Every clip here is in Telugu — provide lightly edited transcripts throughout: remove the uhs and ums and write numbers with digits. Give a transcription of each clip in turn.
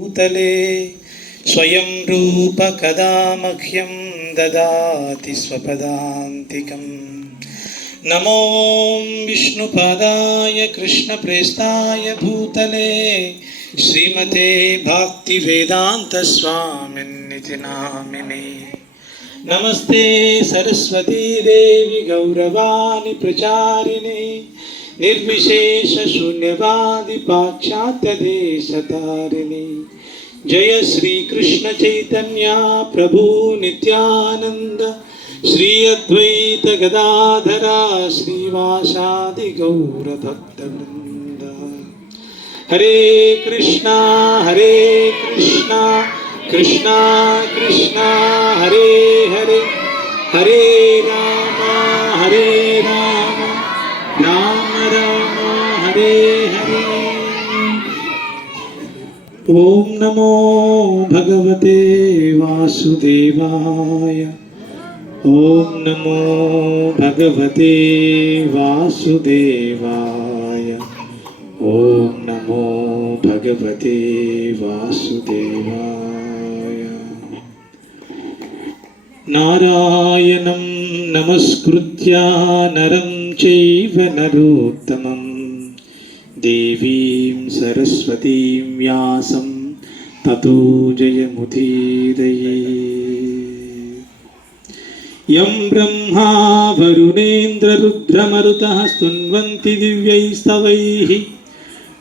भूतले स्वयं रूप कदा मह्यं ददाति स्वपदान्तिकं। नमो विष्णुपादाय कृष्णप्रेष्ठाय भूतले श्रीमते भक्तिवेदान्तस्वामिन्निति नामिने। नमस्ते सरस्वती देवी गौरवाणी प्रचारिणे निर्विशेष शून्यवादी पाश्चात्य देशतारिणे। जय श्री कृष्ण चैतन्य प्रभु नित्यानंद श्री अद्वैत गदाधरा श्रीवासादि गौर भक्तवृंद। हरे कृष्णा कृष्णा कृष्णा हरे हरे, हरे राम राम राम हरे हरे। ओम नमो भगवते वासुदेवाय। ओम नमो भगवते वासुदेवाय। ओम नमो भगवते वासुदेवाय। नारायणं नमस्कृत्य नरं चैव नरोत्तमं देवीं सरस्वतीं व्यासं ततो जयमुदीरये। यं ब्रह्मा वरुणेन्द्ररुद्रमरुतः स्तुन्वन्ति दिव्यैस्तवैः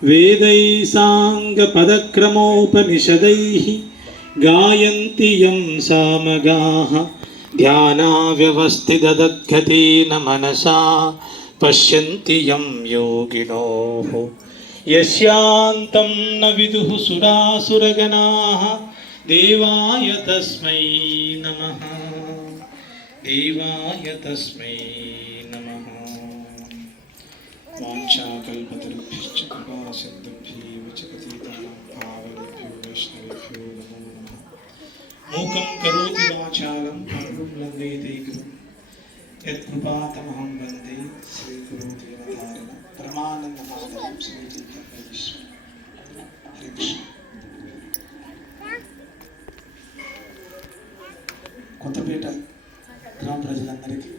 वेदैः साङ्गपदक्रमोपनिषदैः गायन्ति यं सामगाः ध्यानाव्यवस्थितदद्गतेन मनसा पश्यन्ति यं योगिनोः यस्यान्तं न विदुः सुरासुरगणाः। देवाय तस्मै नमः, देवाय तस्मै नमः। वाञ्छाकल्पतरुभ्यश्च कृपासिन्धुभ्येव च पतितानां पावनेभ्यो वैष्णवेभ्यो नमो नमः। मूकं करोति वाचालं पङ्गुं लङ्घयते गिरिं यत्कृपातमहं वन्दे श्रीगुरुदेवतारिणं परमानन्दमाधवं श्रीचैतन्येश्वरं। हरे कृष्ण। కొత్తపేట గ్రామ ప్రజలందరికీ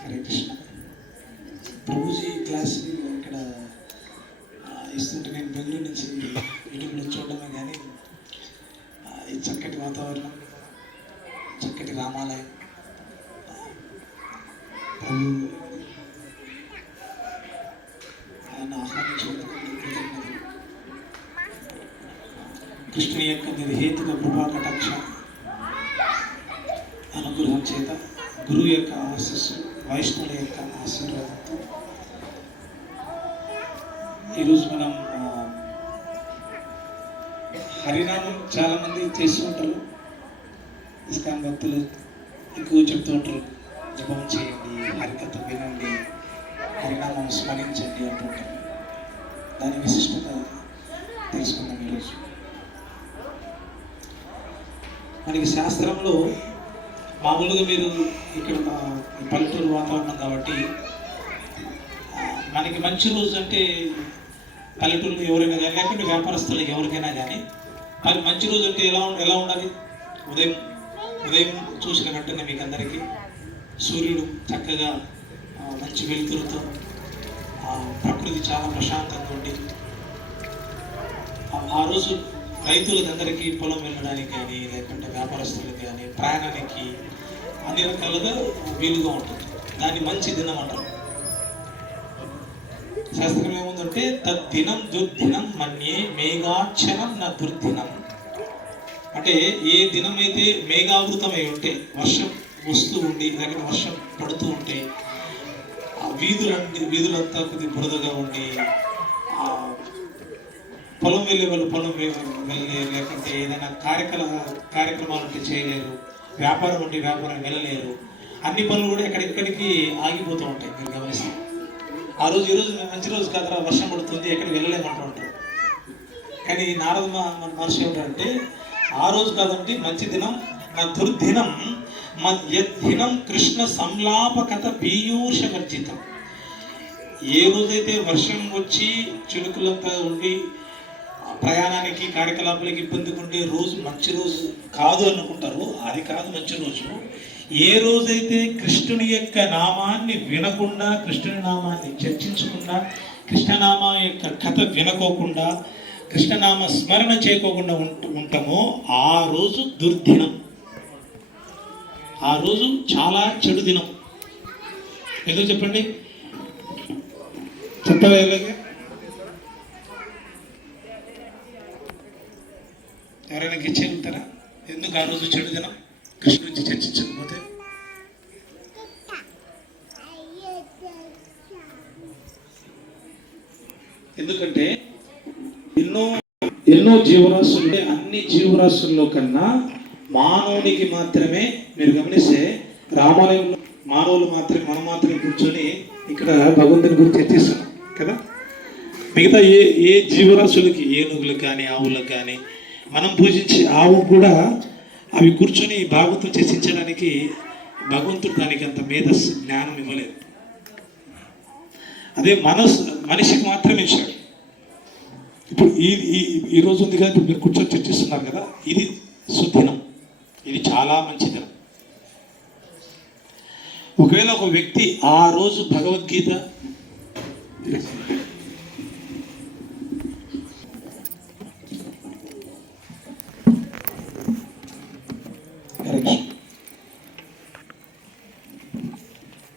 హరే కృష్ణ. ప్రభుజీ క్లాస్ ఇక్కడ ఇస్తుంటే నేను బెంగళూరు నుంచి ఇటువైపు చూడడమే కానీ ఈ చక్కటి వాతావరణం, చక్కటి రామాలయం, ప్రభు ఆయన ఆహ్వానించినందుకు కృష్ణుని యొక్క నిర్హేతుక కృపా కటాక్ష అనుగ్రహం చేత గురువు యొక్క ఆశీస్సు, వైష్ణవుల యొక్క ఆశీర్వాదంతో ఈరోజు మనం హరినామం చాలామంది చేస్తూ ఉంటారు. ఇస్కాన్ భక్తులు ఎక్కువ చెప్తూ ఉంటారు, జపం చేయండి, హరికథ వినండి, హరినామం స్మరించండి అంటుంటారు. దాని విశిష్టత తెలుసుకుందాం ఈరోజు. మనకి శాస్త్రంలో మామూలుగా మీరు ఇక్కడ పల్లెటూరు వాతావరణం కాబట్టి మనకి మంచి రోజు అంటే పల్లెటూరులో ఎవరైనా కానీ లేకుంటే వ్యాపారస్తులకు ఎవరికైనా కానీ మరి మంచి రోజు అంటే ఎలా ఉండాలి? ఉదయం చూసిన వెంటనే మీకు అందరికీ సూర్యుడు చక్కగా మంచి వెలుతురుతో ప్రకృతి చాలా ప్రశాంతంగా ఉండి ఆ రోజు రైతులకు అందరికీ పొలం వెళ్ళడానికి కానీ లేకుంటే వ్యాపారస్తులకు కానీ ప్రయాణానికి అన్ని రకాలుగా వీలుగా ఉంటుంది. దాన్ని మంచి దినం అంటారు. శాస్త్రం ఏముందంటే తద్దినం దుర్దినం మన్యే మేఘాక్షరం నా దుర్దినం. అంటే ఏ దినం అయితే మేఘావృతమై ఉంటే, వర్షం వస్తూ ఉండి లేకపోతే వర్షం పడుతూ ఉంటే, వీధులంతా కొద్ది బురదగా ఉండి పొలం వెళ్ళే వాళ్ళు పొలం వెళ్ళలేరు, లేకుంటే ఏదైనా కార్యక్రమాలు ఉంటే చేయలేరు, వ్యాపారం ఉంటే వ్యాపారం వెళ్ళలేరు, అన్ని పనులు కూడా ఎక్కడికి ఆగిపోతూ ఉంటాయి. మీరు గమనిస్తే ఆ రోజు ఈరోజు మంచి రోజు కాదురా, వర్షం పడుతుంది, ఎక్కడికి వెళ్ళలేమంటూ ఉంటారు. కానీ నారద మహర్షి ఏమిటంటే ఆ రోజు కాదండి మంచి దినం నా దుర్దినం యద్దినం కృష్ణ సంలాపకత పీయూష వర్జితం. ఏ రోజైతే వర్షం వచ్చి చిలుకులంతా ఉండి ప్రయాణానికి కార్యకలాపాలకి ఇబ్బందిగా ఉండే రోజు మంచి రోజు కాదు అనుకుంటారు. అది కాదు మంచి రోజు. ఏ రోజైతే కృష్ణుని యొక్క నామాన్ని వినకుండా, కృష్ణుని నామాన్ని చర్చించకుండా, కృష్ణనామ యొక్క కథ వినుకోకుండా, కృష్ణనామ స్మరణ చేయకోకుండా ఉంటామో ఆ రోజు దుర్దినం. ఆ రోజు చాలా చెడు దినం. ఏదో చెప్పండి, చెప్తారా? ఎవరైనా గెచ్చేగుతారా? ఎందుకు ఆ రోజు చెడు దినం? కృష్ణ గురించి చర్చించకపోతే ఎందుకంటే ఎన్నో జీవరాశులు, అన్ని జీవరాశుల్లో కన్నా మానవునికి మాత్రమే, మీరు గమనిస్తే రామాలయంలో మానవులు మాత్రమే, మనం మాత్రమే కూర్చొని ఇక్కడ భగవంతుని గురించి చర్చిస్తున్నాం కదా. మిగతా ఏ జీవరాశులకి, ఏనుగులకు కానీ ఆవులకు కానీ మనం పూజించే ఆవు కూడా అవి కూర్చొని భాగవతం చర్చించడానికి భగవంతుడు దానికి అంత మేధస్సు జ్ఞానం ఇవ్వలేదు. అదే మనిషికి మాత్రమే ఇచ్చాడు. ఇప్పుడు ఈ రోజు ఉంది కదా, ఇప్పుడు మీరు కూర్చొని చర్చిస్తున్నారు కదా, ఇది సుదినం, ఇది చాలా మంచి దినం. ఒకవేళ ఒక వ్యక్తి ఆ రోజు భగవద్గీత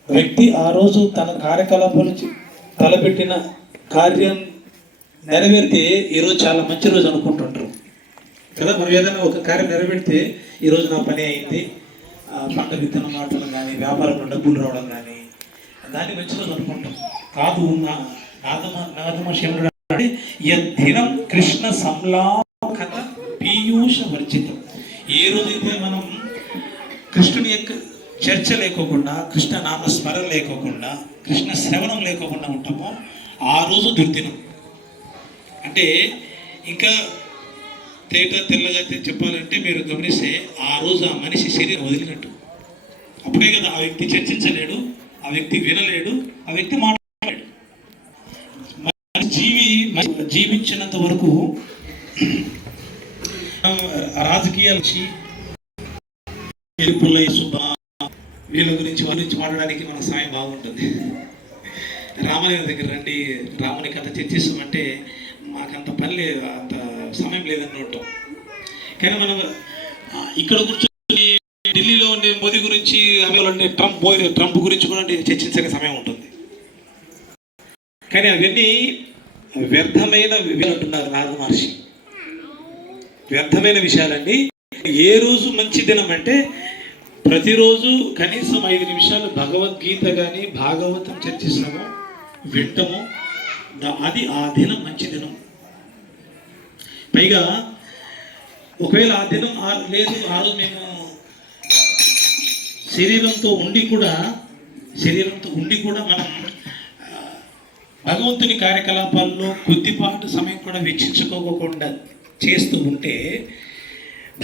వ్యక్తి ఆ రోజు తన కార్యకలాపాలు తలపెట్టిన కార్యం నెరవేరితే ఈరోజు చాలా మంచి రోజు అనుకుంటుంటారు కదా. మనం ఏదైనా ఒక కార్యం నెరవేరితే ఈరోజు నా పని అయింది, పంట విత్తనం నాటడం కానీ, వ్యాపారంలో డబ్బులు రావడం కానీ, దాన్ని మంచి రోజు అనుకుంటాం. కాదు, నాదమ దినం కృష్ణ సంలాపన పీయూష వర్జితం. ఏ రోజైతే మనం కృష్ణుని యొక్క చర్చ లేకోకుండా, కృష్ణ నామ స్మరణ లేకోకుండా, కృష్ణ శ్రవణం లేకోకుండా ఉంటామో ఆ రోజు దుర్దినం. అంటే ఇంకా తెల్లగా చెప్పాలంటే మీరు గమనిస్తే ఆ రోజు ఆ మనిషి శరీరం వదిలినట్టు. అప్పుడే కదా ఆ వ్యక్తి చర్చించలేడు, ఆ వ్యక్తి వినలేడు, ఆ వ్యక్తి మాట్లాడలేడు. జీవించినంత వరకు రాజకీయాలు వీళ్ళ గురించి మాట్లాడడానికి మన సాయం బాగుంటుంది. రామాలయం దగ్గర రండి, రాముని కథ చర్చిస్తామంటే మాకంత పని లేదు, అంత సమయం లేదని ఉంటాం. కానీ మనం ఇక్కడ కూర్చొని ఢిల్లీలో ఉండే మోదీ గురించి, అమెరికాలో ట్రంప్ గురించి కూడా చర్చించే సమయం ఉంటుంది. కానీ అవన్నీ వ్యర్థమైన అంటున్నారు నారద మహర్షి. వ్యర్థమైన విషయాలండి. ఏ రోజు మంచి దినం అంటే ప్రతిరోజు కనీసం 5 నిమిషాలు భగవద్గీత కానీ భాగవతం చర్చిస్తాము, వింటము, అది ఆ దినం మంచి దినం. పైగా ఒకవేళ ఆ దినం లేదు, ఆ రోజు మేము శరీరంతో ఉండి కూడా మనం భగవంతుని కార్యకలాపాల్లో కొద్దిపాటు సమయం కూడా వెచ్చించుకోకుండా చేస్తూ ఉంటే,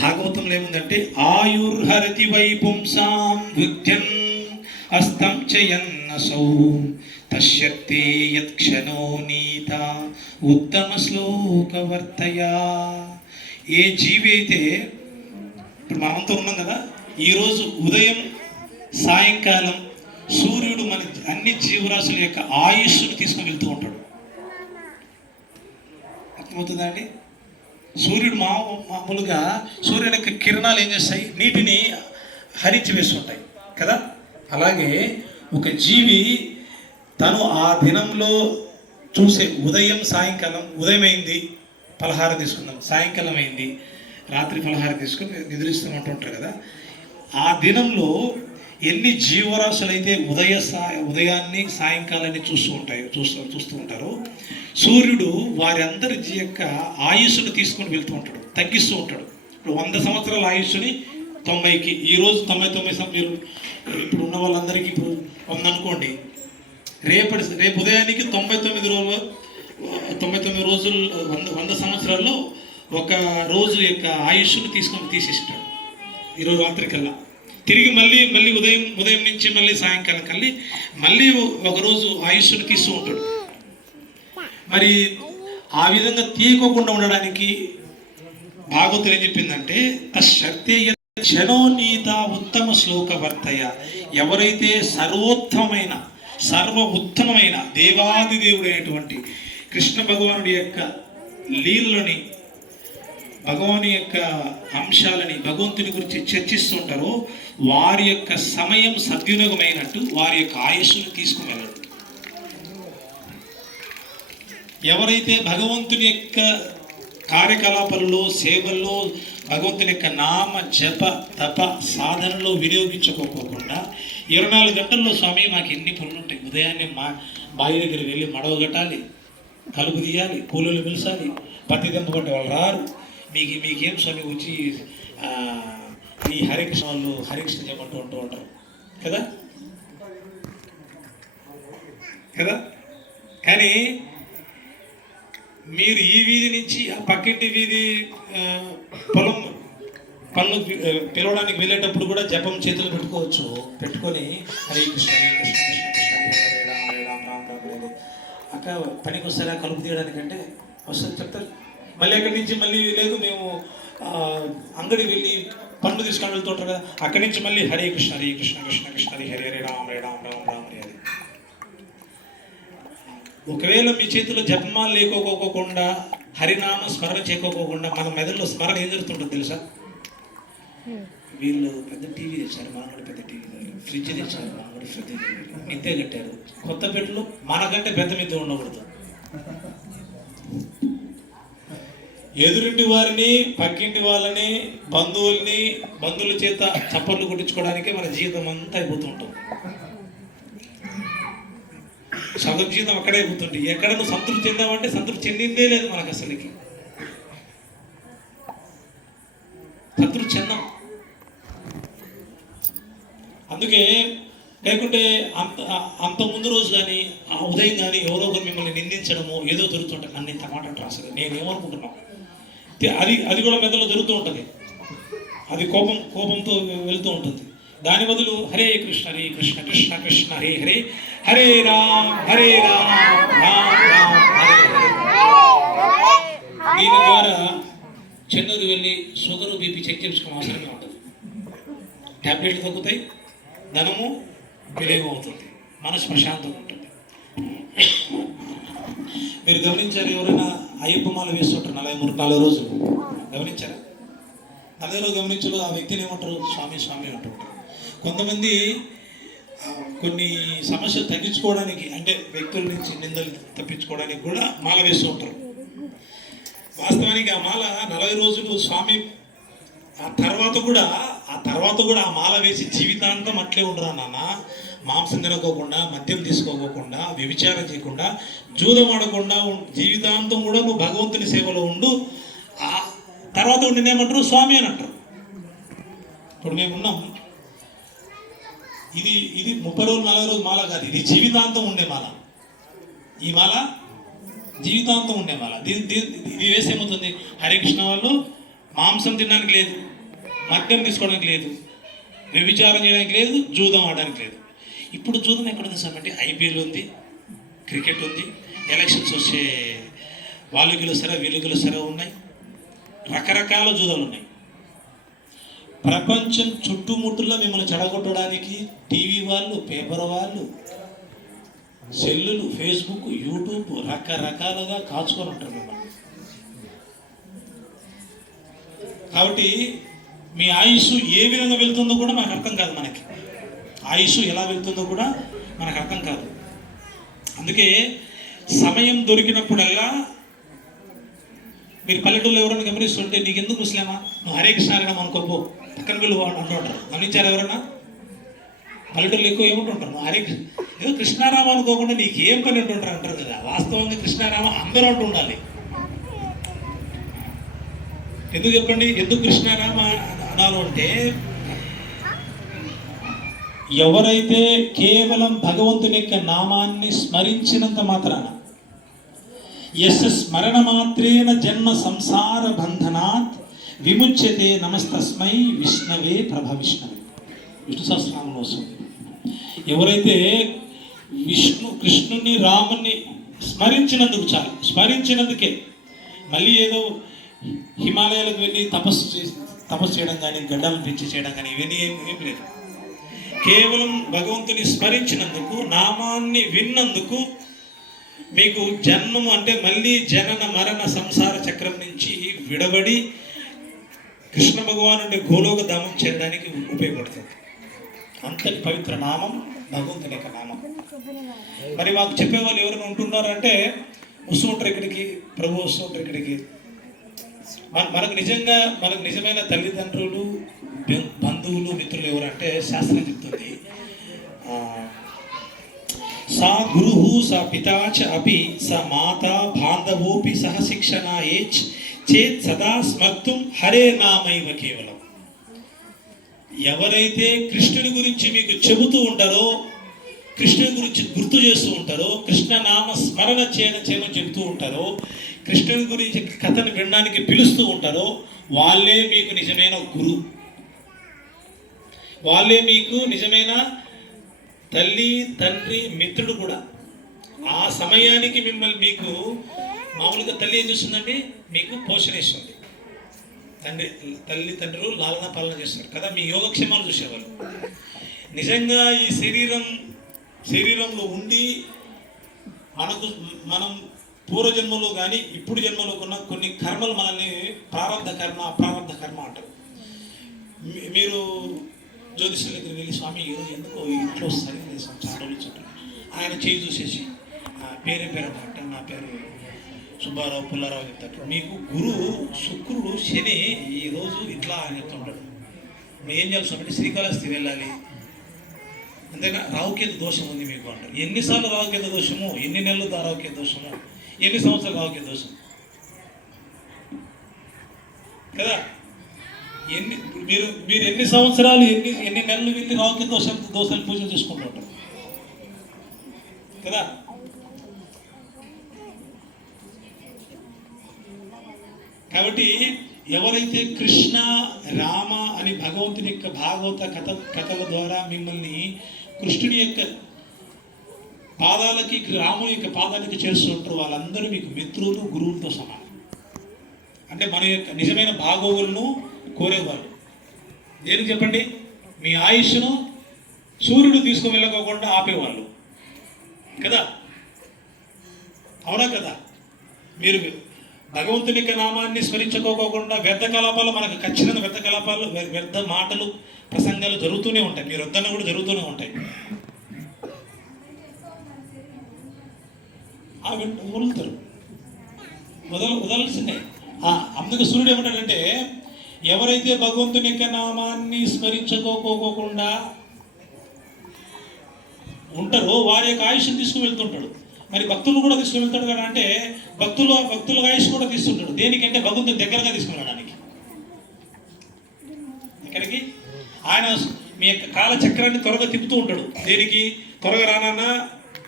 భాగవతంలో ఏముందంటే ఆయుర్హరతి వైపుంసాం వృద్ధ్యం అస్తం చయన్నసౌ తశ్యక్తే యత్క్షణో నీత ఉత్తమ శ్లోకవర్తయా. ఏ జీవి అయితే, ఇప్పుడు మనమంతా ఉన్నాం కదా, ఈరోజు ఉదయం సాయంకాలం సూర్యుడు మన అన్ని జీవరాశుల యొక్క ఆయుష్ను తీసుకుని వెళ్తూ ఉంటాడు. అర్థమవుతుందా అండి? సూర్యుడు మామూలుగా సూర్యుని యొక్క కిరణాలు ఏం చేస్తాయి? నీటిని హరించి వేస్తుంటాయి కదా. అలాగే ఒక జీవి తను ఆ దినంలో చూసే ఉదయం సాయంకాలం, ఉదయం అయింది పలహారం తీసుకుందాం, సాయంకాలం అయింది రాత్రి పలహారం తీసుకుని నిద్రిస్తామంటుంటారు కదా. ఆ దినంలో ఎన్ని జీవరాశులు అయితే ఉదయాన్ని సాయంకాలాన్ని చూస్తూ ఉంటారో, సూర్యుడు వారందరి యొక్క ఆయుష్ను తీసుకొని వెళ్తూ ఉంటాడు, తగ్గిస్తూ ఉంటాడు. ఇప్పుడు 100 సంవత్సరాల ఆయుష్ని 90కి, ఈరోజు 99 మీరు ఇప్పుడు ఉన్న వాళ్ళందరికీ ఇప్పుడు 100 అనుకోండి, రేపు ఉదయానికి 99 రోజులు 100 సంవత్సరాల్లో ఒక రోజు యొక్క ఆయుష్ను తీసేస్తాడు. ఈరోజు రాత్రికల్లా తిరిగి మళ్ళీ ఉదయం నుంచి మళ్ళీ సాయంకాలం కల్లి మళ్ళీ ఒకరోజు ఆయుష్ను తీస్తూ ఉంటాడు. మరి ఆ విధంగా తీయకోకుండా ఉండడానికి భాగవతం ఏం చెప్పిందంటే శక్తేయ క్షణోనీత ఉత్తమ శ్లోక వర్తయ. ఎవరైతే సర్వోత్తమైన సర్వ ఉత్తమమైన దేవాది దేవుడైనటువంటి కృష్ణ భగవానుడి యొక్క లీలని, భగవాను యొక్క అంశాలని, భగవంతుని గురించి చర్చిస్తూ ఉంటారో వారి యొక్క సమయం సద్వినియోగమైనట్టు వారి యొక్క ఆయుష్ను తీసుకువెళ్ళడు. ఎవరైతే భగవంతుని యొక్క కార్యకలాపాలలో, సేవల్లో, భగవంతుని యొక్క నామ జప తప సాధనలో వినియోగించుకోకుండా 24 గంటల్లో స్వామి మాకు ఎన్ని పనులు ఉంటాయి, ఉదయాన్నే బావి దగ్గర వెళ్ళి మడవ కట్టాలి, కలుపు తీయాలి, కూలీలు పిలిచాలి, పత్తి దింపబట్టి వాళ్ళు రారు, మీకేం స్వామి వచ్చి ఈ హరికృష్ణ వాళ్ళు హరికృష్ణ చెప్పంటూ ఉంటూ ఉంటారు కదా కదా. కానీ మీరు ఈ వీధి నుంచి ఆ పక్కింటి వీధి పనులు పిలవడానికి వెళ్ళేటప్పుడు కూడా జపం చేతులు పెట్టుకొని హరే కృష్ణ హరే కృష్ణ కృష్ణ కృష్ణ హరే రామ హరే రామ రామ రామ హరే. అక్క పనికి వస్తారా కలుపు తీయడానికంటే వస్తుంది చెప్తారు. మళ్ళీ అక్కడి నుంచి మళ్ళీ లేదు మేము అంగడికి వెళ్ళి పండ్లు తీసుకొని వెళ్తుంటారు కదా, అక్కడి నుంచి మళ్ళీ హరే కృష్ణ హరే కృష్ణ కృష్ణ కృష్ణ హరే హరే హరే రామ హరే రామ రామ రామ హరే హరే. ఒకవేళ మీ చేతిలో జపమాలు లేకోకోకుండా, హరినామ స్మరణ చేయకోకుండా మన మెదడులో స్మరణ ఏం జరుగుతుంటుంది తెలుసా? వీళ్ళు పెద్ద టీవీ తెచ్చారు, మనం కూడా పెద్ద టీవీ తెచ్చారు, ఫ్రిడ్జ్ తెచ్చారు, మనం కూడా ఫ్రిడ్జ్ తెచ్చారు, మిద్దె కట్టారు, కొత్త పెట్టులు మనకంటే పెద్ద మిద్దె ఉండకూడదు. ఎదురింటి వారిని, పక్కింటి వాళ్ళని, బంధువుల చేత చప్పట్లు కొట్టించుకోవడానికే మన జీవితం అంతా అయిపోతూ ఉంటుంది. సగం జీవితం అక్కడే అయిపోతుంది. ఎక్కడ నువ్వు సంతృప్తి చెందామంటే సంతృప్తి చెందిందే లేదు మనకు, అసలుకి సంతృప్తి చెందాం. అందుకే లేకుంటే అంత ముందు రోజు కానీ ఆ ఉదయం కానీ ఎవరో ఒకరు మిమ్మల్ని నిందించడము ఏదో జరుగుతుంటుంది. నన్ను ఇంత మాట అంటారు, అసలు నేనేమనుకుంటున్నాను అది కూడా మెదడులో జరుగుతూ ఉంటుంది. అది కోపంతో వెళ్తూ ఉంటుంది. దాని బదులు హరే కృష్ణ కృష్ణ కృష్ణ హరే హరే హరే రామ్ రామ్ రామ్ హరే హరే. దీని ద్వారా చెన్నూరు వెళ్ళి షుగరు బీపీ చెక్ చేయించుకోవడం అవసరంగా ఉంటుంది. ట్యాబ్లెట్లు తగ్గుతాయి, ధనము వినియోగం అవుతుంది, మనసు ప్రశాంతంగా ఉంటుంది. మీరు గమనించారు, ఎవరైనా అయ్యప్ప మాల వేస్తుంటారు 43 రోజులు గమనించారా? 40 రోజులు గమనించడం ఆ వ్యక్తిని ఏమంటారు? స్వామి స్వామి అంటుంటారు. కొంతమంది కొన్ని సమస్యలు తగ్గించుకోవడానికి, అంటే వ్యక్తుల నుంచి నిందలు తప్పించుకోవడానికి కూడా మాల వేస్తూ ఉంటారు. వాస్తవానికి ఆ మాల 40 రోజులు స్వామి ఆ తర్వాత కూడా ఆ మాల వేసి జీవితాంతం అట్లే ఉండరా నాన్న. మాంసం తినకోకుండా, మద్యం తీసుకోకుండా, వ్యభిచారం చేయకుండా, జూదం ఆడకుండా జీవితాంతం కూడా నువ్వు భగవంతుని సేవలో ఉండు. ఆ తర్వాత నేనేమంటారు? స్వామి అని అంటారు. ఇప్పుడు మేమున్నాం, ఇది 30 రోజులు 40 రోజులు మాల కాదు, ఇది జీవితాంతం ఉండే మాల. ఈ మాల జీవితాంతం ఉండే మాల. ఇది వేసేమవుతుంది? హరే కృష్ణ వాళ్ళు మాంసం తినడానికి లేదు, మద్యం తీసుకోవడానికి లేదు, వ్యభిచారం చేయడానికి లేదు, జూదం ఆడడానికి లేదు. ఇప్పుడు జూదం ఎక్కడ ఉంది సార్ అంటే ఐపీఎల్ ఉంది, క్రికెట్ ఉంది, ఎలక్షన్స్ వస్తే వాళ్ళు గెలుస్తారా వీళ్ళు గెలుస్తారా ఉన్నాయి, రకరకాల జూదాలు ఉన్నాయి. ప్రపంచం చుట్టుముట్టులో మిమ్మల్ని చెడగొట్టడానికి టీవీ వాళ్ళు, పేపర్ వాళ్ళు, సెల్లులు, ఫేస్బుక్, యూట్యూబ్ రకరకాలుగా కాచుకొని ఉంటారు మిమ్మల్ని. కాబట్టి మీ ఆయుష్ ఏ విధంగా వెళ్తుందో కూడా మనకు అర్థం కాదు. మనకి ఆయుష్ ఎలా వెళ్తుందో కూడా మనకు అర్థం కాదు. అందుకే సమయం దొరికినప్పుడల్లా మీరు పల్లెటూళ్ళు ఎవరైనా గమనిస్తుంటే, నీకు ఎందుకు ముస్లిమా, నువ్వు హరే కృష్ణ హరే అనుకోపో, పక్కన వీళ్ళు అంటుంటారు. గమనించారు ఎవరన్నా? పల్లెటూళ్ళు ఎక్కువ ఏమంటుంటారు, నువ్వు హరే ఏదో కృష్ణారామ అనుకోకుండా నీకేం పని అంటుంటారు అంటారు కదా. వాస్తవంగా కృష్ణారామ అందరూ అంటూ ఉండాలి. ఎందుకు చెప్పండి, ఎందుకు కృష్ణారామ అనాలు అంటే, ఎవరైతే కేవలం భగవంతుని యొక్క నామాన్ని స్మరించినంత మాత్రాన, యస్య స్మరణ మాత్రేన జన్మ సంసార బంధనాత్ విముచ్యతే నమస్తస్మై విష్ణవే ప్రభ విష్ణవే. విష్ణు సహస్రనామంలో వస్తుంది. ఎవరైతే కృష్ణుని రాముని స్మరించినందుకు చాలు. స్మరించినందుకే. మళ్ళీ ఏదో హిమాలయాలకు వెళ్ళి తపస్సు చేయడం కానీ, గడ్డలు పెంచి చేయడం కానీ ఇవన్నీ ఏం లేదు. కేవలం భగవంతుని స్మరించినందుకు, నామాన్ని విన్నందుకు మీకు జన్మము అంటే మళ్ళీ జనన మరణ సంసార చక్రం నుంచి విడబడి కృష్ణ భగవానుడి గోలోక ధామం చేరడానికి ఉపయోగపడుతుంది. అంతటి పవిత్ర నామం భగవంతుని యొక్క నామం. మరి మాకు చెప్పేవాళ్ళు ఎవరైనా ఉంటున్నారంటే వస్తూ ఉంటారు ఇక్కడికి, ప్రభు వస్తూ ఉంటారు ఇక్కడికి. మనకు నిజమైన తల్లిదండ్రులు, బంధువులు, మిత్రులు ఎవరంటే శాస్త్రం చెప్తుంది, సా గురు సా పితా చ అపి స మాతా బాంధవోపి సహ శిక్షణ చేత్ సదా స్మర్తుం హరే నామైవ కేవలం. ఎవరైతే కృష్ణుని గురించి మీకు చెబుతూ ఉంటారో, కృష్ణుని గురించి గుర్తు చేస్తూ ఉంటారో, కృష్ణ నామ స్మరణ చేయమని చెబుతూ ఉంటారో, కృష్ణుని గురించి కథను వినడానికి పిలుస్తూ ఉంటారో వాళ్ళే మీకు నిజమైన గురు, వాళ్ళే మీకు నిజమైన తల్లి, తండ్రి, మిత్రుడు కూడా. ఆ సమయానికి మిమ్మల్ని మీకు మామూలుగా తల్లి ఏం చేస్తుందండి, మీకు పోషణ ఇస్తుంది. తల్లిదండ్రులు లాలన పాలన చేస్తారు కదా, మీ యోగక్షేమాలు చూసేవాళ్ళు. నిజంగా ఈ శరీరంలో ఉండి మనం పూర్వజన్మలో కానీ ఇప్పుడు జన్మలో ఉన్న కొన్ని కర్మలు మనల్ని ప్రారంధ కర్మ, అప్రారంధ కర్మ అంటారు. మీరు జ్యోతిష్యుల దగ్గరికి వెళ్ళి, స్వామి ఈరోజు ఎందుకో ఇంట్లో సరిగ్గా లేదు, చాలా రోజులు ఆయన చేయి చూసేసి పేరు అంటే నా పేరు సుబ్బారావు, పుల్లారావు చెప్తాడు. మీకు గురువు శుక్రుడు, శని ఈరోజు ఇట్లా అని చెప్తుంటాడు. మీరు ఏం చేయాల్సి అంటే శ్రీకాళహస్తి వెళ్ళాలి, అంతేనా, రావుకేతు దోషం ఉంది మీకు అంటారు. ఎన్నిసార్లు రావుకేతు దోషము, ఎన్ని నెలలు రావుకేతు దోషము, ఎన్ని సంవత్సరాలు రావుకేతు దోషం కదా. మీరు ఎన్ని సంవత్సరాలు ఎన్ని నెలలు వెళ్ళి రావుకేతు దోషాలు పూజలు చేసుకుంటూ ఉంటారు కదా. కాబట్టి ఎవరైతే కృష్ణ, రామ అని భగవంతుని యొక్క భాగవత కథల ద్వారా మిమ్మల్ని కృష్ణుని యొక్క పాదాలకి, రాముని యొక్క పాదాలకి చేస్తుంటారు, వాళ్ళందరూ మీకు మిత్రులు, గురువులతో సమానం. అంటే మన యొక్క నిజమైన బాగోగులను కోరేవాళ్ళు. దేనికి చెప్పండి, మీ ఆయుష్ను సూర్యుడు తీసుకుని వెళ్ళకోకుండా ఆపేవాళ్ళు కదా, అవునా కదా. మీరు భగవంతుని యొక్క నామాన్ని స్మరించుకోకుండా వ్యర్థ కలాపాలు, మనకు ఖచ్చితంగా వ్యర్థ కలాపాలు, వ్యర్థ మాటలు, ప్రసంగాలు జరుగుతూనే ఉంటాయి. మీరు వద్దన్న కూడా జరుగుతూనే ఉంటాయి. వదులుతారు, వదలాల్సిందే. అందుకు సూర్యుడు ఏమంటాడంటే, ఎవరైతే భగవంతుని యొక్క నామాన్ని స్మరించుకోకుండా ఉంటారో వారి యొక్క ఆయుష్ని తీసుకుని వెళ్తుంటాడు. మరి భక్తులు కూడా తీసుకుని వెళ్తాడు కదా, అంటే భక్తుల ఆయుష్ కూడా తీసుకుంటాడు. దేనికంటే భగవంతుని దగ్గరగా తీసుకుని వెళ్ళడానికి. ఎక్కడికి? ఆయన మీ యొక్క కాలచక్రాన్ని త్వరగా తిప్పుతూ ఉంటాడు. దేనికి? త్వరగా రానన్నా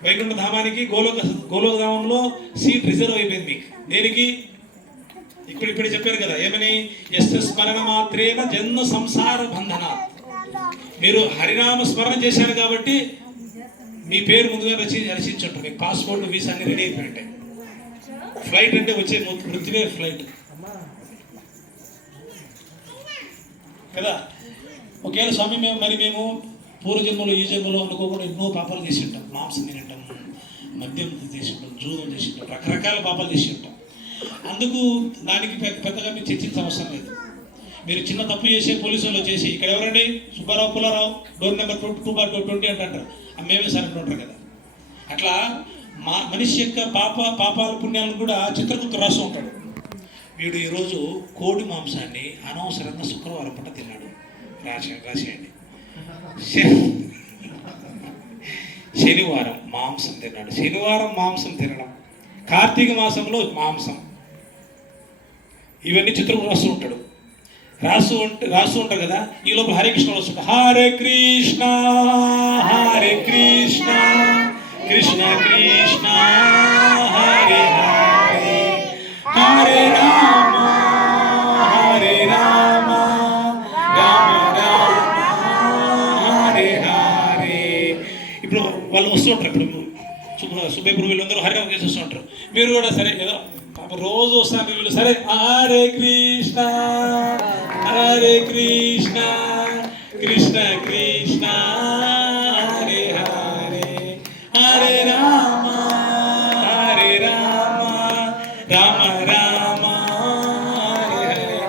వైకుంఠ ధామానికి, గోలోక ధామంలో సీట్ రిజర్వ్ అయిపోయింది మీకు. దేనికి? ఇప్పుడు చెప్పారు కదా, ఏమని? యస్య స్మరణ మాత్రేన జన్మ సంసార బంధన. మీరు హరినామ స్మరణ చేశారు కాబట్టి మీ పేరు ముందుగా రచించుంటారు. మీకు పాస్పోర్ట్, వీసా అన్ని రెడీ అయిపోయి ఉంటాయి. ఫ్లైట్ అంటే వచ్చే మృత్యువే ఫ్లైట్ కదా. ఒకవేళ స్వామి మేము పూర్వజన్మలో ఈ జన్మలో అనుకోకుండా ఎన్నో పాపాలు చేసి ఉంటాం. మాంసం తింటాం, మద్యం చేసి ఉంటాం, జూదం చేసి ఉంటాం, రకరకాల పాపాలు చేసి ఉంటాం. అందుకు దానికి పెద్దగా మీరు చర్చించే అవసరం లేదు. మీరు చిన్న తప్పు చేసే పోలీసు వాళ్ళు చేసి, ఇక్కడ ఎవరండి సుబ్బారావు, పుల్లారావు, డోర్ నెంబర్ 2/20 అంటారు, మేమే సార్ అంటుంటారు కదా. అట్లా మనిషి యొక్క పాపాల పుణ్యాలను కూడా చిత్రగుప్తు రాస్తూ ఉంటాడు. వీడు ఈరోజు కోడి మాంసాన్ని అనవసరంగా శుక్రవారం పూట తిన్నాడు, రాసేయండి. శనివారం మాంసం తిన్నాడు. శనివారం మాంసం తినడం, కార్తీక మాసంలో మాంసం, ఇవన్నీ చిత్రగుప్తు రాస్తూ ఉంటాడు. రాస్తూ ఉంటారు కదా. ఈ లోపల హరే కృష్ణ వస్తుంటారు. హరే కృష్ణ హరే కృష్ణ కృష్ణ కృష్ణ హరే హరే, హరే రామ హరే రామ రామ రామ హరే హరే. ఇప్పుడు వాళ్ళు వస్తూ ఉంటారు. ఇప్పుడు సుబ్బయ్య వీళ్ళందరూ హరినామం చేసేస్తూ ఉంటారు. మీరు కూడా సరే ఏదో రోజు వస్తారు వీళ్ళు సరే హరే కృష్ణ కృష్ణ కృష్ణ హరే హరే హరే రామ రామ రామ హరే హరే.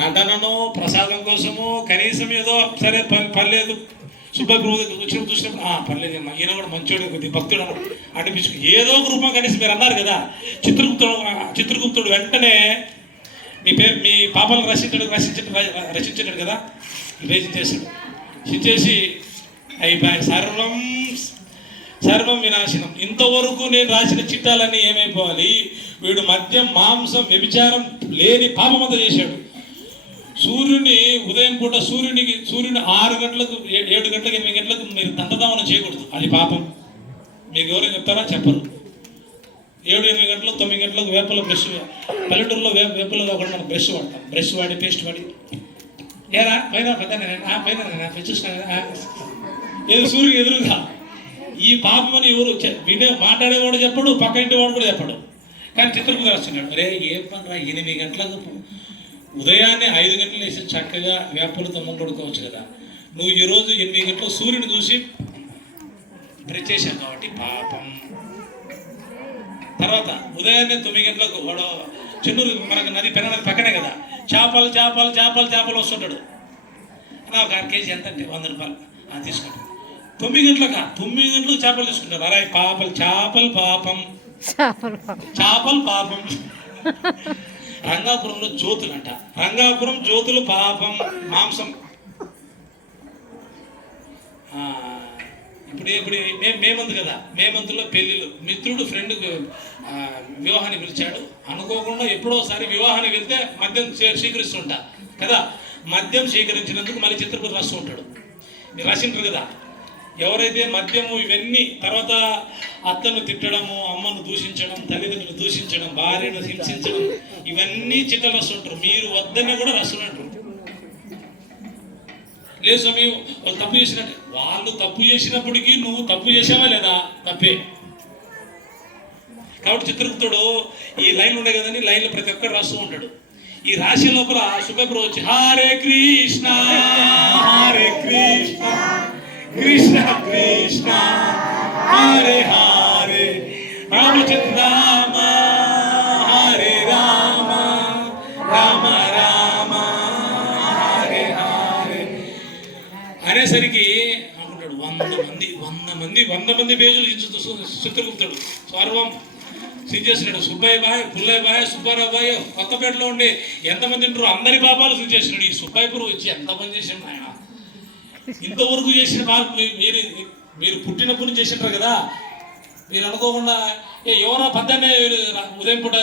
నటనను ప్రసాదం కోసము కనీసం ఏదో సరే పర్లేదు సుబ్బయ్య వచ్చిన చూసినప్పుడు పర్లేదు ఈయన కూడా మంచోడు కొద్ది భక్తుడు అనిపించుకు ఏదో ఒక రూపం కనీసం మీరు అన్నారు కదా. చిత్రగుప్తుడు వెంటనే మీ పాపాలను రచించాడు కదా, రచించేశాడు. రచించేసి అయిపోయి సర్వం వినాశనం. ఇంతవరకు నేను రాసిన చిట్టాలన్నీ ఏమైపోవాలి, వీడు మద్యం మాంసం వ్యభిచారం లేని పాపమంతా చేశాడు. సూర్యుని ఉదయం పూట సూర్యుని 6 గంటలకు 7 గంటలకు 8 గంటలకు మీరు దండదావన చేయకూడదు, అది పాపం. మీకు ఎవరైనా చెప్తారా? చెప్పరు. 7-8 గంటలకు 9 గంటలకు వేపల బ్రష్, పల్లెటూరులో వేపలు కాకుండా మనం బ్రష్ వాడతాం. బ్రష్ వాడి పేస్ట్ వాడి ఏరా పైన పైన చూసినా ఏదో సూర్యుడు ఎదురుగా. ఈ పాపం అని ఎవరు వినే మాట్లాడేవాడు చెప్పడు, పక్క ఇంటి వాడు కూడా చెప్పడు. కానీ చిత్రకూట వస్తున్నాడు, అరే ఏం పని రా 8 గంటలకు ఉదయాన్నే 5 గంటలు వేసి చక్కగా వేపలతో ముందుకోవచ్చు కదా. నువ్వు ఈరోజు 8 గంటలకు సూర్యుని చూసి బ్రష్ కాబట్టి పాపం. తర్వాత ఉదయాన్నే 9 గంటలకు వాడు చెన్నూరు మనకు నది పెన నది పక్కనే కదా, చేపలు వస్తుంటాడు. ఒక 1 కేజీ ఎంత అంటే 100 రూపాయలు తీసుకుంటాడు. 9 గంటలకు చేపలు తీసుకుంటారు. అరే చేపలు పాపం. రంగాపురంలో జ్యోతులు అంట, రంగాపురం జ్యోతులు పాపం మాంసం. ఇప్పుడు మేమంతు కదా, మేమంతులో పెళ్ళిళ్ళు మిత్రుడు ఫ్రెండ్ వివాహాన్ని పిలిచాడు. అనుకోకుండా ఎప్పుడోసారి వివాహానికి వెళ్తే మద్యం స్వీకరిస్తుంటా కదా, మద్యం స్వీకరించినందుకు మళ్ళీ చిత్రకూట రాస్తూ ఉంటాడు. మీరు రాసింటారు కదా, ఎవరైతే మద్యము ఇవన్నీ తర్వాత అత్తను తిట్టడము, అమ్మను దూషించడం, తల్లిదండ్రులు దూషించడం, భార్యను హింసించడం, ఇవన్నీ చిట్టలు రాస్తుంటారు. మీరు వద్దని కూడా రాస్తున్నట్టు లేదు స్వామి. వాళ్ళు తప్పు చేసినట్టు, వాళ్ళు తప్పు చేసినప్పటికీ నువ్వు తప్పు చేసావా లేదా? తప్పే. కాబట్టి చిత్రగుప్తుడు ఈ లైన్లు ఉన్నాయి కదండి, లైన్లు ప్రతి ఒక్కరు రాస్తూ ఉంటాడు. ఈ రాశి లోపల సుబ్బయ్య వచ్చి హరే కృష్ణ కృష్ణ కృష్ణ హరే హరే రామచంద్ర హరే రామ రామ రామ హరే హరే అనేసరికి అనుకుంటాడు 100 మంది పేజీలు చిత్రగుప్తుడు సర్వం సించేసినాడు. సుబ్బయ్య బాయ్, పుల్లయ్య బాయ్, సుబ్బారావు బాయ్ కొత్తపేటలో ఉండి ఎంతమంది ఉంటారు అందరి పాపాలు సించేసినాడు. ఈ సుబ్బయ్యపురం వచ్చి ఎంతమంది చేసాడు ఆయన. ఇంతవరకు చేసిన మీరు పుట్టినప్పుడు నుంచి చేసినారు కదా. మీరు అనుకోకుండా ఎవరో పద్దనే ఉదయం పూట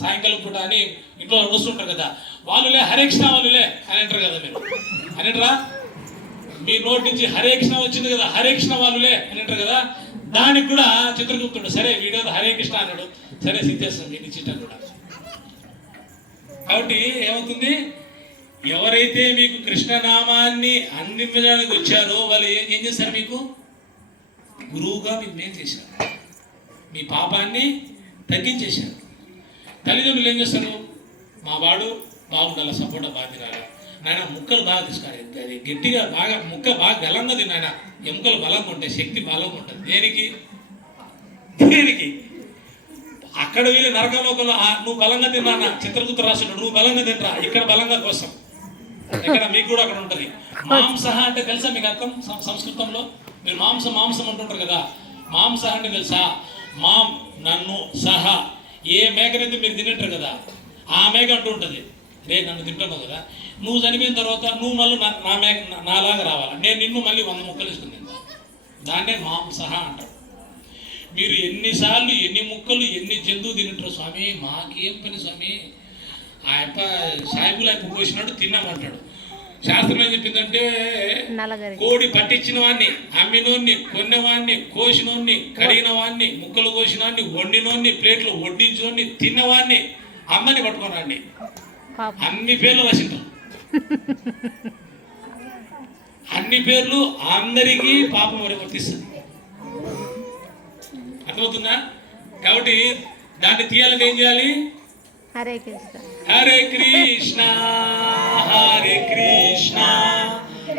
సాయంకాలం పూట అని ఇంట్లో వస్తుంటారు కదా, వాళ్ళులే హరే కృష్ణ వాళ్ళులే అని అంటారు కదా. మీరు అనంటారా? మీ నోటి నుంచి హరే కృష్ణ వచ్చింది కదా, హరే కృష్ణ వాళ్ళులే అని అంటారు కదా. దానికి కూడా చిత్రగుప్తుడు సరే వీడియో హరే కృష్ణ అన్నాడు, సరే సిద్ధేస్తాం మీ చిట్ట కూడా. కాబట్టి ఏమవుతుంది, ఎవరైతే మీకు కృష్ణనామాన్ని అందించడానికి వచ్చారో వాళ్ళు ఏం చేస్తారు, మీకు గురువుగా మీకు మేలు చేశారు, మీ పాపాన్ని తగ్గించేశారు. తల్లిదండ్రులు ఏం చేస్తారు, మా వాడు బాగుండాలి, సపోర్ట్ బాగా తినాలి నాయన, ముక్కలు బాగా తీసుకోవాలి, అది గట్టిగా బాగా ముక్క బాగా బలంగా తిన్నాయన, ఎముకలు బలంగా ఉంటాయి, శక్తి బలంగా ఉంటుంది. దేనికి అక్కడ వీళ్ళు నరకలోకంలో నువ్వు బలంగా తిన్నా చిత్రగుప్త రాసుడు, నువ్వు బలంగా తినరా, ఇక్కడ బలంగా కోసం ఇక్కడ మీకు కూడా అక్కడ ఉంటుంది. మాంస అంటే తెలుసా మీకు అర్థం? సంస్కృతంలో మీరు మాంసం అంటుంటారు కదా, మాంస అంటే తెలుసా? నన్ను సహా ఏ మేకనైతే మీరు తింటారు కదా, ఆ మేక అంటూ ఉంటుంది, రే నన్ను తింటున్నావు కదా, నువ్వు చనిపోయిన తర్వాత నువ్వు మళ్ళీ నా మేక నాలాగా రావాలి, నేను నిన్ను మళ్ళీ 100 ముక్కలు ఇస్తుంది, దాన్నే మాంసహ అంటారు. మీరు ఎన్నిసార్లు ఎన్ని ముక్కలు ఎన్ని జంతువు తింటారు స్వామి, మాకేం పని స్వామి, ఆ యప్ప సాయిబులు అప్పు పోసినాడు తిన్నామంటాడు. శాస్త్రం ఏం చెప్పిందంటే, కోడి పట్టించిన వాడిని, అమ్మినోన్ని, కొన్నవాడిని, కోసినోన్ని, కడిగిన వాడిని, ముక్కలు కోసినవాడిని, వండినోన్ని, ప్లేట్లు వడ్డించినోన్ని, తిన్నవాడిని అందరిని పట్టుకోనండి, అన్ని పేర్లు రాసింటారు. అన్ని పేర్లు అందరికీ పాపం వర్తిస్తుంది. అర్థమవుతుందా? కాబట్టి దాన్ని తీయాలంటే ఏం చేయాలి? హరే కృష్ణ హరే కృష్ణ హరే కృష్ణ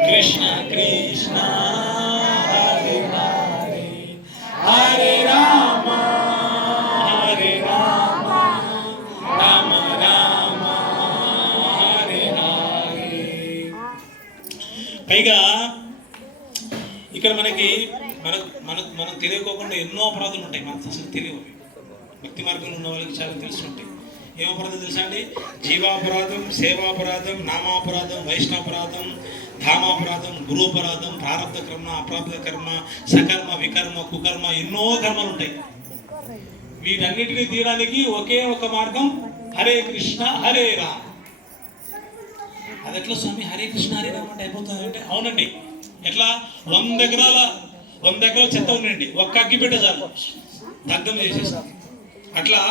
కృష్ణ కృష్ణ హరే హరే హరే రామ హరే రామ రామ రామ హరే హరే. పైగా ఇక్కడ మనకి మనం తెలియకోకుండా ఎన్నో అపరాధాలు ఉంటాయి. మనకు అసలు తెలియవు. భక్తి మార్గంలో ఉన్న వాళ్ళకి చాలా తెలిసి ఉంటాయి. ఏం అపరాధం తెలుసా అండి? జీవాపరాధం, సేవాపరాధం, నామాపరాధం, వైష్ణవపరాధం, ధామాపరాధం, గురుపరాధం, ప్రారంభ కర్మ, అప్రాప్త కర్మ, సకర్మ, వికర్మ, కుకర్మ, ఎన్నో కర్మలు ఉంటాయి. వీటన్నిటిని తీయడానికి ఒకే ఒక మార్గం హరే కృష్ణ హరే రామ్. అది ఎట్లా స్వామి హరే కృష్ణ హరే రామ్ అంటే అయిపోతుంది అంటే? అవునండి. ఎట్లా? 100 ఎకరాల చెత్త ఉండండి, ఒక్క అగ్గి పెట్టే చాలు దగ్ధం చేసేస్తాం. అట్లా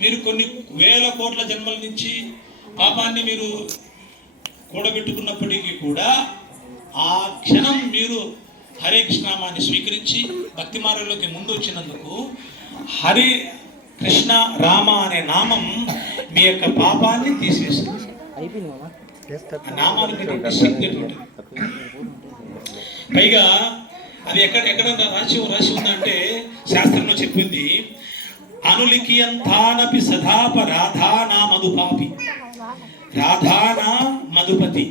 మీరు కొన్ని వేల కోట్ల జన్మల నుంచి పాపాన్ని మీరు కూడబెట్టుకున్నప్పటికీ కూడా ఆ క్షణం మీరు హరే కృష్ణనామాన్ని స్వీకరించి భక్తి మార్గంలోకి ముందు వచ్చినందుకు హరి కృష్ణ రామ అనే నామం మీ యొక్క పాపాన్ని తీసివేస్తుంది. ఆ నామానికి శక్తి ఉంటుంది. పైగా అది ఎక్కడ రాసి ఉందంటే శాస్త్రంలో చెప్పింది, అనులిఖియంతానపి సదాప రాధానా మధుపాపి రాధానా మధుపతి.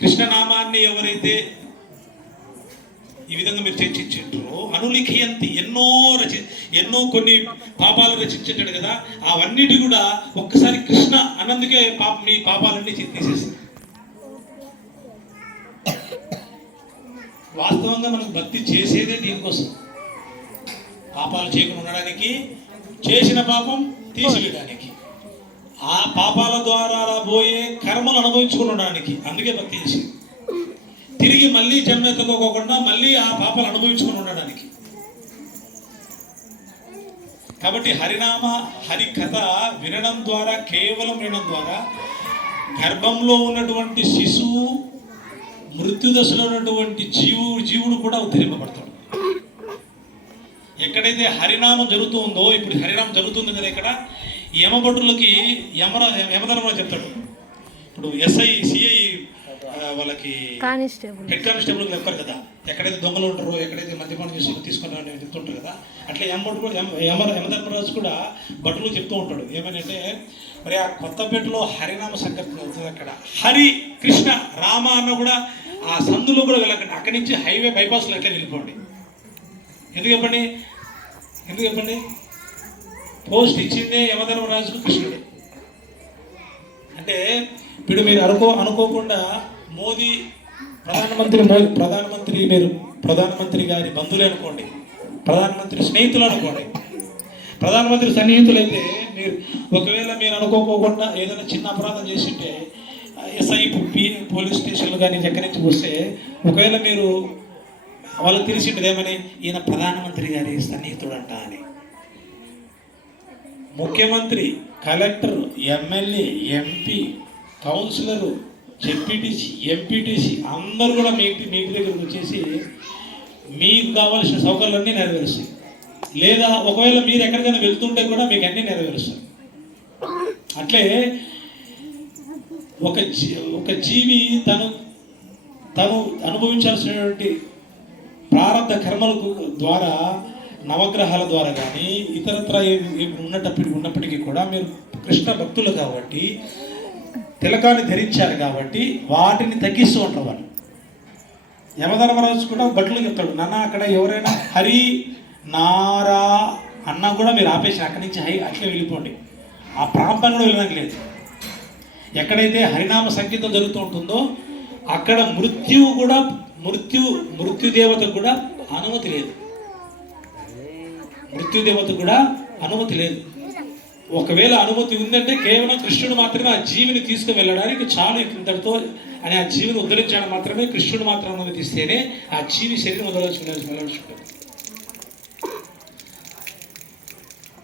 కృష్ణనామాన్ని ఎవరైతే ఈ విధంగా మీరు చర్చించారో, అనులిఖియంతి ఎన్నో కొన్ని పాపాలు రచించాడు కదా, అవన్నిటి కూడా ఒక్కసారి కృష్ణ అన్నందుకే మీ పాపాలన్నీ తీసేస్తారు. వాస్తవంగా మనకు భక్తి చేసేదే దీనికోసం, పాపాలు చేయకుండా ఉండడానికి, చేసిన పాపం తీసివేయడానికి, ఆ పాపాల ద్వారా పోయే కర్మలు అనుభవించుకుని ఉండడానికి. అందుకే భక్తి చేసింది. తిరిగి మళ్ళీ జన్మ ఎత్తుకోకుండా మళ్ళీ ఆ పాపాలు అనుభవించుకుని ఉండడానికి. కాబట్టి హరి కథ వినడం ద్వారా, కేవలం వినడం ద్వారా గర్భంలో ఉన్నటువంటి శిశువు, మృత్యు దశలో ఉన్నటువంటి జీవుడు కూడా ఉద్ధరింపబడతాడు. ఎక్కడైతే హరినామం జరుగుతూ ఉందో, ఇప్పుడు హరినామం జరుగుతుంది కదా, ఇక్కడ యమభటులకి యమధర్మరాజు చెప్తాడు. ఇప్పుడు ఎస్ఐ సిఐ వాళ్ళకి హెడ్ కానిస్టేబుల్ చెప్తారు కదా, ఎక్కడైతే దొంగలు ఉంటారో, ఎక్కడైతే మద్యపానం తీసుకుంటారని చెప్తుంటారు కదా, అట్లా యమధర్మరాజు కూడా భటులు చెప్తూ ఉంటాడు. ఏమనంటే, మరి ఆ కొత్తపేటలో హరినామ సంకీర్తన అవుతుంది. అక్కడ హరి కృష్ణ రామ అన్న కూడా ఆ సందులో కూడా వెళ్ళకండి. అక్కడి నుంచి హైవే బైపాస్లో ఎట్లా వెళ్ళిపోండి. ఎందుకు చెప్పండి? పోస్ట్ ఇచ్చిందే యమధర్మరాజుకు కృష్ణుడే. అంటే ఇప్పుడు మీరు అనుకోకుండా మోదీ ప్రధానమంత్రి గారి బంధువులే అనుకోండి, ప్రధానమంత్రి స్నేహితులు అనుకోండి. ప్రధానమంత్రి సన్నిహితులైతే ఒకవేళ మీరు అనుకోకుండా ఏదైనా చిన్న అపరాధం చేసింటే ఎస్ఐ పోలీస్ స్టేషన్లు కానీ ఎక్కడి నుంచి వస్తే, ఒకవేళ మీరు వాళ్ళకి తెలిసిండదు ఏమని, ఈయన ప్రధానమంత్రి గారి సన్నిహితుడు అంట అని. ముఖ్యమంత్రి, collector, MLA, MP, councillor, ZPTC, MPTC అందరూ కూడా మీ దగ్గరకు వచ్చేసి మీకు కావాల్సిన సౌకర్యాలన్నీ నెరవేరుస్తాయి. లేదా ఒకవేళ మీరు ఎక్కడికైనా వెళ్తుంటే కూడా మీకు అన్నీ నెరవేరుస్తారు. అట్లే ఒక జీవి తను అనుభవించాల్సినటువంటి ప్రారంభ కర్మల ద్వారా, నవగ్రహాల ద్వారా కానీ ఇతరత్ర ఉన్నప్పటికీ కూడా మీరు కృష్ణ భక్తులు కాబట్టి, తిలకాన్ని ధరించారు కాబట్టి వాటిని తగ్గిస్తూ ఉంటారు వాళ్ళు. యమధర్మరాజు కూడా భటులు చెప్తాడు, నాన్న అక్కడ ఎవరైనా హరి నారా అన్నా కూడా మీరు ఆపేసి అక్కడి నుంచి అట్లే వెళ్ళిపోండి. ఆ ప్రాంతాన్ని కూడా వెళ్ళడానికి లేదు. ఎక్కడైతే హరినామ సంగీతం జరుగుతూ ఉంటుందో అక్కడ మృత్యుదేవతకు కూడా అనుమతి లేదు. అనుమతి లేదు. ఒకవేళ అనుమతి ఉందంటే కేవలం కృష్ణుడు మాత్రమే ఆ జీవిని తీసుకుని వెళ్ళడానికి చాలు. ఇంతటితో అని ఆ జీవిని ఉద్ధరించడం మాత్రమే కృష్ణుడు మాత్రం అనుమతిస్తేనే ఆ జీవి శరీరం వెళ్ళాల్సి ఉంటుంది.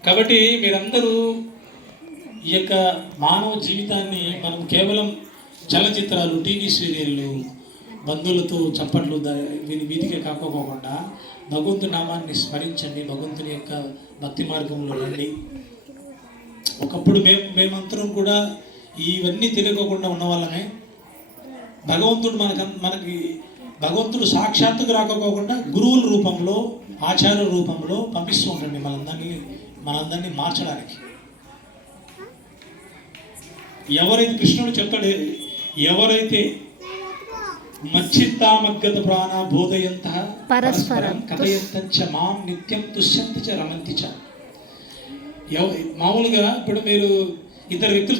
కాబట్టి మీరందరూ ఈ యొక్క మానవ జీవితాన్ని మనం కేవలం చలచిత్రాలు, టీవీ సీరియళ్ళు, బంధువులతో చప్పట్లు వీధికి కాకపోకుండా భగవంతుని నామాన్ని స్మరించండి, భగవంతుని యొక్క భక్తి మార్గంలో రండి. ఒకప్పుడు మేమందరం కూడా ఇవన్నీ తెలియకోకుండా ఉన్న వాళ్ళమే. భగవంతుడు మనకి భగవంతుడు సాక్షాత్తుకు రాకపోకుండా గురువుల రూపంలో, ఆచార్య రూపంలో పంపిస్తూ ఉండండి మనందరినీ మార్చడానికి. ఎవరైతే కృష్ణుడు చెప్తాడు, ఎవరైతే మచ్చిత్తామగ్గత ప్రాణ బోధయంత పరస్పరం కథయంత మాం నిత్యం తుష్యంతి చ రమంతి చ. మామూలుగా ఇప్పుడు మీరు ఇద్దరు వ్యక్తులు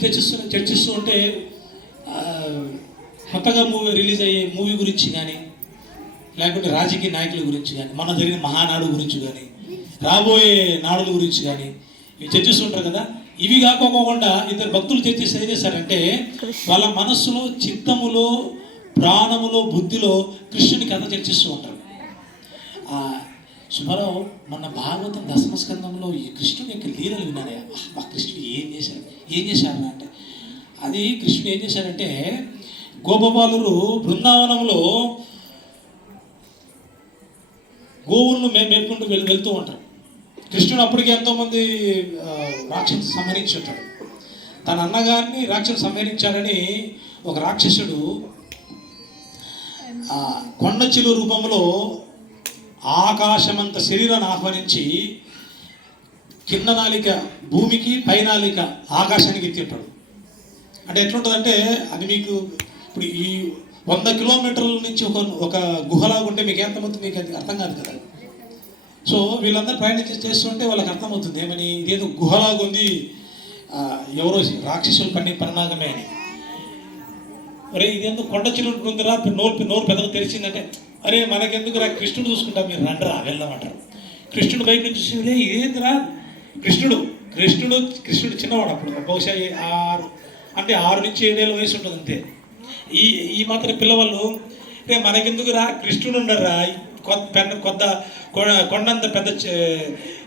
చర్చిస్తూ ఉంటే కొత్తగా రిలీజ్ అయ్యే మూవీ గురించి కానీ, లేకుంటే రాజకీయ నాయకుల గురించి కానీ, మన జరిగిన మహానాడు గురించి కానీ, రాబోయే నాడుల గురించి కానీ ఇవి చర్చిస్తుంటారు కదా. ఇవి కాకోకుండా ఇద్దరు భక్తులు చర్చిస్తే ఏం చేస్తారంటే వాళ్ళ మనస్సులో, చిత్తములో, ప్రాణములో, బుద్ధిలో కృష్ణుని కథ చర్చిస్తూ ఉంటారు. సుబ్బారావు మన భాగవతం దశమస్కందంలో ఈ కృష్ణుని యొక్క లీలలు విన్నారే, ఆ కృష్ణుడు ఏం చేశారు అంటే, అది కృష్ణుడు ఏం చేశారంటే గోపబాలురు బృందావనంలో గోవులను మేపుకుంటూ వెళ్తూ ఉంటారు. కృష్ణుడు అప్పటికి ఎంతోమంది రాక్షసులు సంహరించి ఉంటాడు. తన అన్నగారిని రాక్షసులు సంహరించాడని ఒక రాక్షసుడు కొండ చిలువ రూపంలో ఆకాశమంత శరీరాన్ని ఆహ్వానించి కింద నాలిక భూమికి, పైనాలిక ఆకాశానికి ఎత్తింటాడు. అంటే ఎట్లుంటుందంటే అది మీకు ఇప్పుడు ఈ 100 కిలోమీటర్ల నుంచి ఒక గుహలాగా ఉంటే మీకు ఎంతమంది మీకు అది అర్థం కాదు కదా. సో వీళ్ళందరూ ప్రయాణం చేస్తుంటే వాళ్ళకి అర్థమవుతుంది ఏమని, ఇదేదో గుహలాగా ఉంది, ఎవరో రాక్షసులు పరిణామమే అని. అరే ఇదేందుకు కొండ చిలుడు ఉందిరా, నోరు పెద్దగా తెరిచిందంటే, అరే మనకెందుకురా కృష్ణుడు చూసుకుంటా, మీరు రండిరా వెళ్దామంటారు. కృష్ణుడు బయట నుంచి చూసి ఇదేంద్రా కృష్ణుడు చిన్నవాడు అప్పుడు, బహుశా 6 నుంచి 7 ఏళ్ళ వయసు ఉంటుంది అంతే. ఈ మాత్రం పిల్లవాళ్ళు రే మనకెందుకురా కృష్ణుడు ఉండరా, కొండంత పెద్ద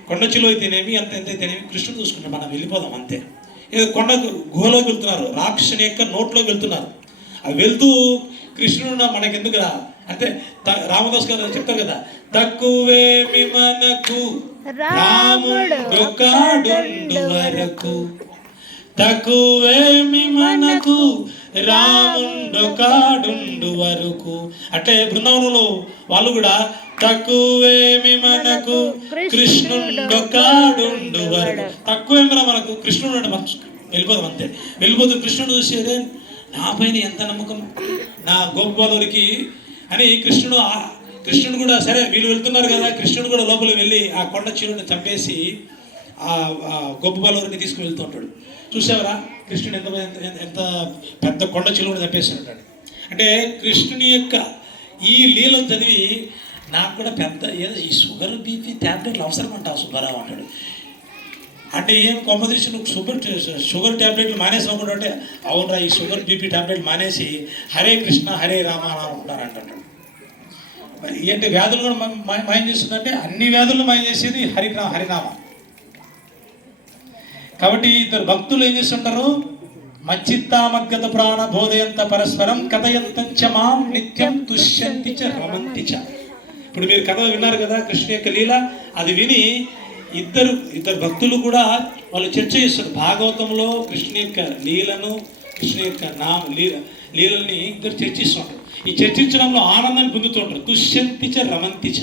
కొండ చిలువ అయితేనేమి ఎంత అయితేనేమి కృష్ణుడు చూసుకుంటాం, మనం వెళ్ళిపోదాం అంతే. ఏదో కొండ గుహలోకి వెళ్తున్నారు, రాక్షసుని యొక్క నోట్లోకి వెళ్తున్నారు. అవి వెళ్తూ కృష్ణుడు మనకెందుకురా అంటే రామదాస్ గారు చెప్తారు కదా, తక్కువేమి మనకు రాముడు కాడుండు వరకు, తక్కువేమి మనకు రాముండు కాడుండు వరకు. అంటే బృందావనంలో వాళ్ళు కూడా తక్కువేమి మనకు కృష్ణుండు కాడుండు వరకు, తక్కువేమిరా మనకు కృష్ణుడు అంటే మనకు వెళ్ళిపోదాం అంతే. వెళ్ళిపోతూ కృష్ణుడు చూసేదే నా పైన ఎంత నమ్మకం నా గోపబాలురికి అని కృష్ణుడు కూడా సరే వీళ్ళు వెళ్తున్నారు కదా, కృష్ణుడు కూడా లోపల వెళ్ళి ఆ కొండ చిలువని చంపేసి ఆ గోపబాలుని తీసుకుని వెళ్తూ ఉంటాడు. చూసావరా కృష్ణుడు ఎంత పెద్ద కొండ చిలువని చంపేస్తుంటాడు. అంటే కృష్ణుని యొక్క ఈ లీలను చదివి నాకు కూడా పెద్ద ఏదో ఈ షుగర్ బీపీ ట్యాబ్లెట్లు అవసరం అంటావు సుబ్బారావు అంటాడు. అంటే ఏం కాంపోజిషన్ షుగర్ ట్యాబ్లెట్లు మానేసి అనుకుంటా అంటే, అవునరా ఈ షుగర్ బీపీ ట్యాబ్లెట్లు మానేసి హరే కృష్ణ హరే రామ అని అనుకుంటారు అంటాడు. మరి ఏంటి వ్యాధులు కూడా మాయం చేస్తుందంటే అన్ని వ్యాధులను మాయం చేసేది హరినామ. కాబట్టి ఇద్దరు భక్తులు ఏం చేస్తుంటారు, మచ్చిత్తామగ్గత ప్రాణ బోధయంత పరస్పరం కథయంతంచ మాం నిత్యం తుష్యంతి చ రమంతి చ. ఇప్పుడు మీరు కథ విన్నారు కదా కృష్ణ యొక్క లీల, అది విని ఇద్దరు భక్తులు కూడా వాళ్ళు చర్చ చేస్తారు. భాగవతంలో కృష్ణ యొక్క లీలను, కృష్ణ యొక్క లీలని ఇద్దరు చర్చిస్తుంటారు. ఈ చర్చించడంలో ఆనందాన్ని పొందుతుంటారు. తుష్యంతి చ రమంతి చ.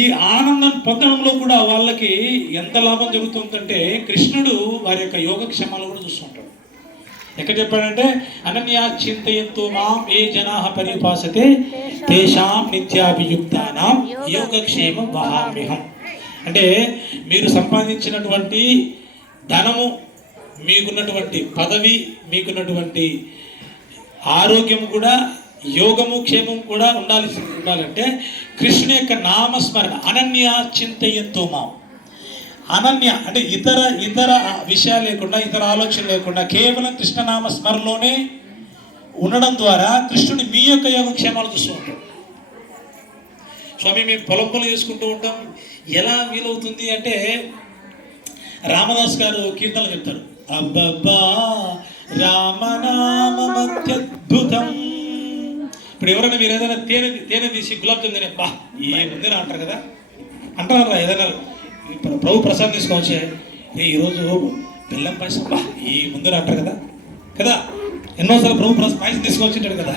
ఈ ఆనందం పొందడంలో కూడా వాళ్ళకి ఎంత లాభం జరుగుతుందంటే కృష్ణుడు వారి యొక్క యోగక్షేమాలు కూడా చూస్తుంటాడు. ఎక్కడ చెప్పాడంటే అనన్యా చింతయంతు మాం ఏ జనాః పరిపాసతే తేషాం నిత్యాభియుక్తానాం యోగక్షేమం వహామ్యహం. అంటే మీరు ఉంచినటువంటి ధనము, మీకున్నటువంటి పదవి, మీకున్నటువంటి ఆరోగ్యము కూడా, యోగము క్షేమం కూడా ఉండాలంటే కృష్ణుని యొక్క నామస్మరణ. అనన్య చింతయంతో మాం. అనన్య అంటే ఇతర విషయాలు లేకుండా, ఇతర ఆలోచన లేకుండా కేవలం కృష్ణనామ స్మరణలోనే ఉండడం ద్వారా కృష్ణుని మీ యొక్క యోగక్షేమాలు చూస్తూ ఉంటాడు. స్వామి మేము పొలం చేసుకుంటూ ఉంటాం, ఎలా వీలవుతుంది అంటే రామదాస్ గారు కీర్తనలు చెప్తారు. అబ్బబ్బా రామనామమత్యద్భుతం. ఇప్పుడు ఎవరైనా మీరు ఏదైనా తేనె తీసి గులాబ్ జామ్ తినే బా ఏముందిరా అంటారు కదా, అంటారా? ఏదైనా ఇప్పుడు ప్రభు ప్రసాదం తీసుకోవచ్చే, ఈరోజు బెల్లం పాయసం బా ఈ ముందర అంటారు కదా కదా. ఎన్నోసార్లు ప్రభు పాయసం తీసుకొచ్చింటాడు కదా.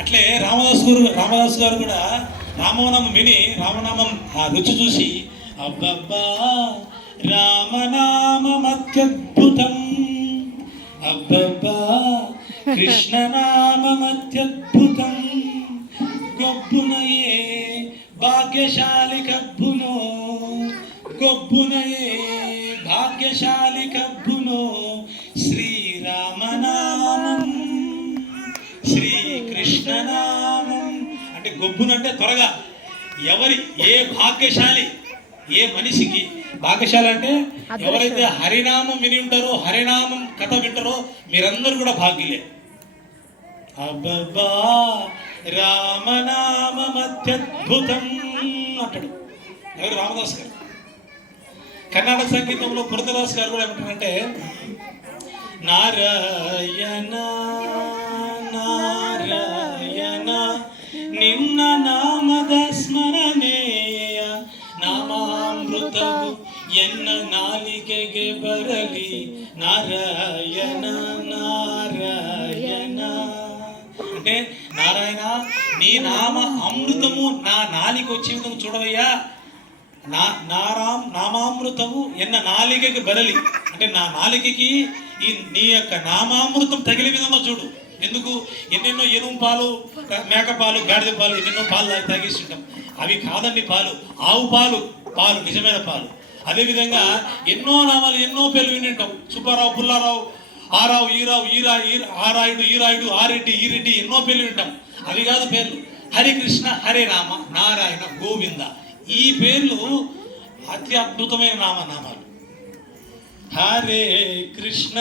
అట్లే రామదాసు గారు కూడా రామనామం విని రామనామం ఆ రుచి చూసి అబ్బబ్బా రామనామం అత్యద్భుతం, అబ్బబ్బా కృష్ణనామం అత్యద్భుతం, గొబ్బునయే భాగ్యశాలి కబ్బునో, గొబ్బునయే భాగ్యశాలి కబ్బునో శ్రీరామనామం శ్రీకృష్ణనామం. అంటే గొబ్బునంటే త్వరగా ఎవరి ఏ భాగ్యశాలి ఏ మనిషికి భాగ్యశాలి అంటే ఎవరైతే హరినామం విని ఉంటారో హరినామం కథ వింటారో మీరందరూ కూడా భాగ్యులే. అబ్బబ్బా రామనామం అత్యద్భుతం అంటాడు ఎవరు? రామదాస్ గారు. కర్ణాటక సంగీతంలో పురతదాస్ గారు కూడా ఏమంటారంటే నారాయణ నారాయణ నిన్న నామద ಸ್ಮರಣೆಯ ನಾಮಾಮೃತವು ಎನ್ನ ನಾಲಿಗೆಗೆ ಬರಲಿ నారాయణ నారాయణ. అంటే నారాయణ నీ నామ అమృతము నా నాలిక వచ్చే విధంగా చూడవయ్యా. నామామృతము ఎన్న నాలికకి బరలి అంటే నా నాలికకి ఈ నీ యొక్క నామామృతం తగిలే విధంగా చూడు. ఎందుకు? ఎన్నెన్నో ఎనుము పాలు, మేక పాలు, గాడిద పాలు, ఎన్నెన్నో పాలు తాగేస్తుంటాం. అవి కాదండి పాలు, ఆవు పాలు, పాలు నిజమైన పాలు. అదేవిధంగా ఎన్నో నామాలు ఎన్నో పేర్లు వినింటాం. సుబ్బారావు, పుల్లారావు, ఆరావు, ఈరావు, ఆరాయుడు, ఈరాయుడు, ఆరెడ్డి, ఈరెడ్డి ఎన్నో పేర్లు వింటాం. అవి కాదు పేర్లు. హరికృష్ణ, హరే రామ, నారాయణ, గోవింద ఈ పేర్లు అతి అద్భుతమైన నామాలు. హరే కృష్ణ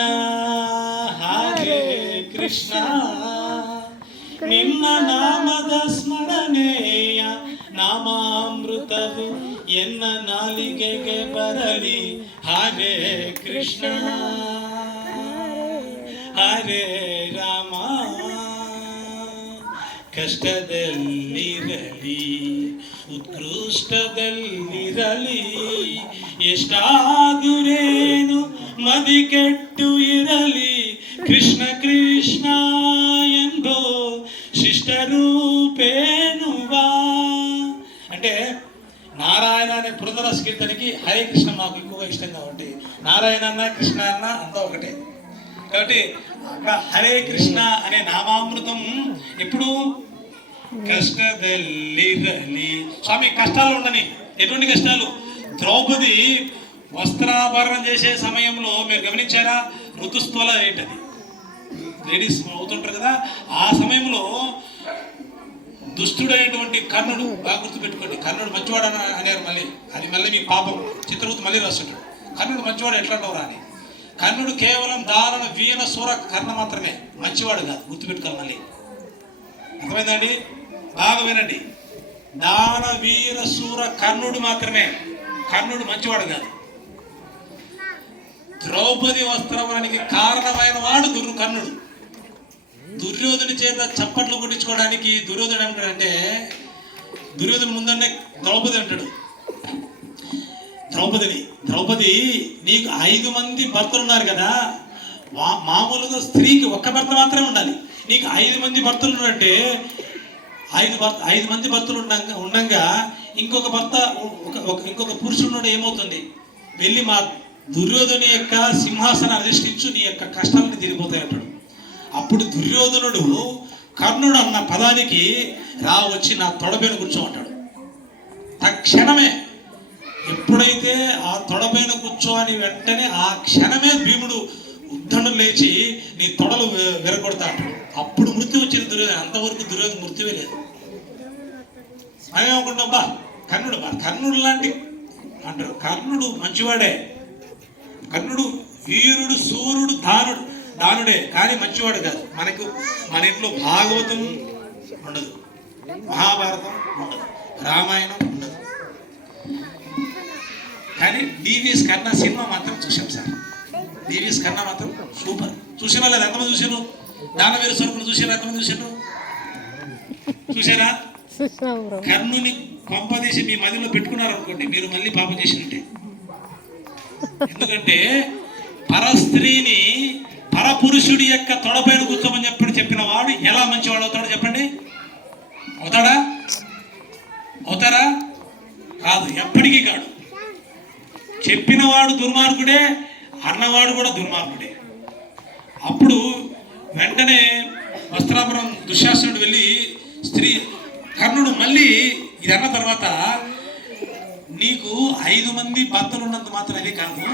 హరే కృష్ణ నిన్న నామద ಸ್ಮರಣೆಯ ನಾಮಾಮೃತವು ಎನ್ನ ನಾಲಿಗೆಗೆ ಬರಲಿ. ಹರೇ ಕೃಷ್ಣ ಹರೇ ರಾಮ. ಕಷ್ಟದಲ್ಲಿರಲಿ ಉತ್ಕೃಷ್ಟದಲ್ಲಿರಲಿ ಎಷ್ಟಾದುರೇನು ಮದಿ ಕೆಟ್ಟು ಇರಲಿ ಕೃಷ್ಣ ಕೃಷ್ಣ ಎಂದೋ శిష్టరూపేణువా. అంటే నారాయణ అనే పురంధరస్ కీర్తనకి హరే కృష్ణ మాకు ఎక్కువగా ఇష్టం కాబట్టి నారాయణ అన్న కృష్ణ అన్న అంతా ఒకటే కాబట్టి హరే కృష్ణ అనే నామామృతం ఎప్పుడు కష్టదల్లిరలి. స్వామి కష్టాలు ఉండని. ఎటువంటి కష్టాలు? ద్రౌపది వస్త్రాభరణం చేసే సమయంలో మీరు గమనించారా? ఋతుస్వల ఏంటది లేడీస్ అవుతుంటారు కదా. ఆ సమయంలో దుష్టుడైనటువంటి కర్ణుడు, బాగా గుర్తుపెట్టుకోండి, కర్ణుడు మంచివాడు అన్నారు. అది మళ్ళీ మీకు పాపం చిత్రవృత్తి మళ్ళీ రాస్తుంటాడు. కర్ణుడు మంచివాడు ఎట్లా అంటావురా అని. కర్ణుడు కేవలం దారుణ వీణ సూర కర్ణ మాత్రమే, మంచివాడు కాదు. గుర్తుపెట్టుకోవాలి మళ్ళీ. అర్థమైందండి? బాగా వినండి. దాన వీర సూర కర్ణుడు మాత్రమే, కర్ణుడు మంచివాడు కాదు. ద్రౌపది వస్త్రవానికి కారణమైన వాడు కర్ణుడు. దుర్యోధని చేత చప్పట్లు కొట్టించుకోవడానికి దుర్యోధనుడు ఏమంటాడంటే, దుర్యోధను ముందన్నే ద్రౌపది అంటాడు ద్రౌపది నీకు 5 మంది భర్తలు ఉన్నారు కదా. మామూలుగా స్త్రీకి ఒక్క భర్త మాత్రమే ఉండాలి. నీకు 5 మంది భర్తలు ఉన్నారంటే 5 మంది భర్తలు ఉండగా ఇంకొక పురుషుడు ఏమవుతుంది? వెళ్ళి మా దుర్యోధను యొక్క సింహాసనం అధిష్ఠించు, నీ యొక్క కష్టాలను తీరిపోతాయి అంటాడు. అప్పుడు దుర్యోధనుడు కర్ణుడు అన్న పదానికి రా వచ్చి నా తొడపైన కూర్చోమంటాడు. తక్షణమే ఎప్పుడైతే ఆ తొడపైన కూర్చోని వెంటనే ఆ క్షణమే భీముడు ఉద్ధరణ లేచి నీ తొడలు విరగొడతా అంటాడు. అప్పుడు మృత్యు వచ్చింది దుర్యోధన. అంతవరకు దుర్యోధన మృత్యువే లేదు. మేమేమనుకుంటాం బా కర్ణుడు లాంటి అంటారు. కర్ణుడు మంచివాడే. కర్ణుడు వీరుడు, సూర్యుడు, దానుడే, కానీ మంచివాడు కాదు. మన ఇంట్లో భాగవతం ఉండదు, మహాభారతం ఉండదు, రామాయణం ఉండదు. కానీ డివిఎస్ కర్ణ సినిమా మాత్రం చూసాం సార్. డివిఎస్ కర్ణ మాత్రం సూపర్. చూసిన వాళ్ళు ఎంతమంది చూసారు? దానవీర స్వరూపులు చూసారు? ఎంతమంది చూసారు? చూసారా? కర్ణుని కొంపదీసి మీ మదిలో పెట్టుకున్నారనుకోండి, మీరు మళ్ళీ పాపం చేసినట్టే. ఎందుకంటే పరస్త్రీని పరపురుషుడి యొక్క తొడపైన కూర్చోమని చెప్పిన వాడు ఎలా మంచివాడు అవుతాడో చెప్పండి. అవుతాడా? అవుతారా? కాదు, ఎప్పటికీ కాడు. చెప్పినవాడు దుర్మార్గుడే, అన్నవాడు కూడా దుర్మార్గుడే. అప్పుడు వెంటనే వస్త్రాపురం దుశ్శాసనుడు వెళ్ళి కర్ణుడు మళ్ళీ ఇది అన్న తర్వాత, నీకు 5 మంది భర్తలు ఉన్నంత మాత్రం అదే కాదు,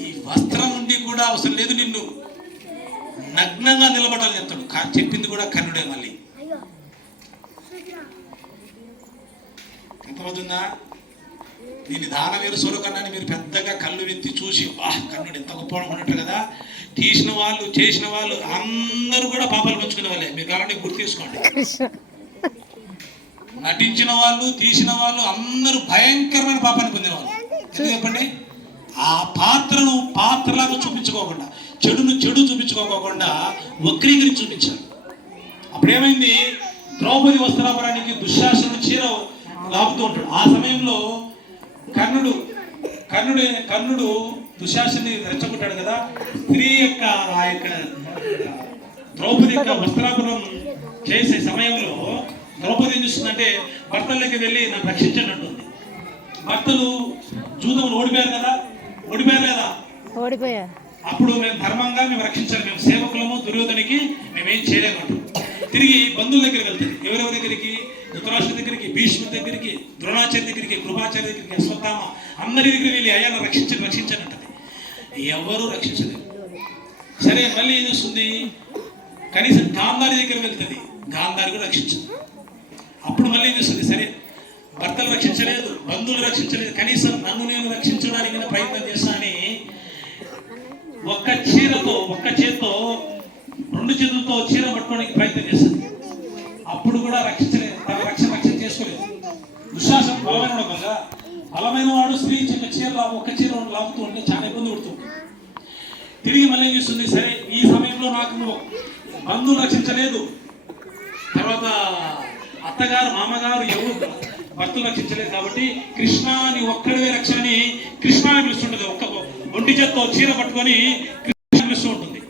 ఈ వస్త్రం ఉండి కూడా అవసరం లేదు, నిన్ను నగ్నంగా నిలబడాలని చెప్తాడు. చెప్పింది కూడా కర్ణుడే. మళ్ళీ ఎంతమవుతుందా? దీని దానవీర సూరకర్ణాన్ని మీరు పెద్దగా కళ్ళు ఎత్తి చూసి, కర్ణుడు ఎంత గొప్ప ఉన్నట్టు కదా. తీసిన వాళ్ళు చేసిన వాళ్ళు అందరూ కూడా పాపాలు పంచుకునే వాళ్ళే. మీరు కావాలంటే గుర్తు తీసుకోండి. నటించిన వాళ్ళు తీసిన వాళ్ళు అందరూ భయంకరమైన పాపాన్ని పొందేవాళ్ళు. ఎందుకు చెప్పండి? ఆ పాత్రను పాత్రలాగా చూపించుకోకుండా, చెడును చెడు చూపించుకోకుండా వక్రీకరించి చూపించారు. అప్పుడేమైంది? ద్రౌపది వస్త్రాపురానికి దుశ్శాసనుడు చీర లాగుతూ ఉంటాడు. ఆ సమయంలో కర్ణుడు దుశ్శాసనుని రెచ్చగొట్టాడు కదా. స్త్రీ యొక్క ఆ యొక్క ద్రౌపది యొక్క వస్త్రాపురం చేసే సమయంలో ద్రౌపది ఏం చూస్తుందంటే, భర్తలకి వెళ్ళి నన్ను రక్షించండి అంటుంది. భర్తలు జూదములు ఓడిపోయారు కదా, ఓడిపోయారు. అప్పుడు మేము ధర్మంగా రక్షించాలి, మేము సేవకులము, దుర్యోధనికి మేమేం చేయలేమంటాం. తిరిగి బంధువుల దగ్గరికి వెళ్తుంది. ఎవరెవరి దగ్గరికి? ధృతరాష్ట్రుడి దగ్గరికి, భీష్ముడి దగ్గరికి, ద్రోణాచార్య దగ్గరికి, కృపాచార్య దగ్గరికి, అశ్వత్థామ అందరి దగ్గరికి వెళ్ళి అయ్యా రక్షించండి అంటది. ఎవరు రక్షించలేదు. సరే, మళ్ళీ ఏం చేస్తుంది? కనీసం గాంధారి దగ్గర వెళ్తుంది, గాంధారి కూడా రక్షించదు. అప్పుడు మళ్ళీ ఏం చేస్తుంది? సరే, భర్తలు రక్షించలేదు, బంధువులు రక్షించలేదు, కనీసం నన్ను నేను రక్షించడానికి ప్రయత్నం చేస్తా అని ఒక్క చేత్తో 2 చేతులతో చీర పట్టుకోవడానికి ప్రయత్నం చేస్తుంది. అప్పుడు కూడా రక్షించలేదు, తన రక్షణ చేసుకోలేదు. దుశ్శాసన బలమైన వాడు స్త్రీ ఒక్క చీర లాగుతూ ఉంటే చాలా ఇబ్బంది పడుతుంది. తిరిగి మళ్ళీ ఏం చేస్తుంది? సరే, ఈ సమయంలో నాకు బంధువులు రక్షించలేదు, తర్వాత అత్తగారు మామగారు ఎవరు భర్తలు రక్షించలేదు, కాబట్టి కృష్ణ నీ ఒక్కడివే రక్షణని కృష్ణ అని పిలుస్తుంటుంది. ఒంటి చేత్తో చీర పట్టుకొని కృష్ణ పిలుస్తూ ఉంటుంది.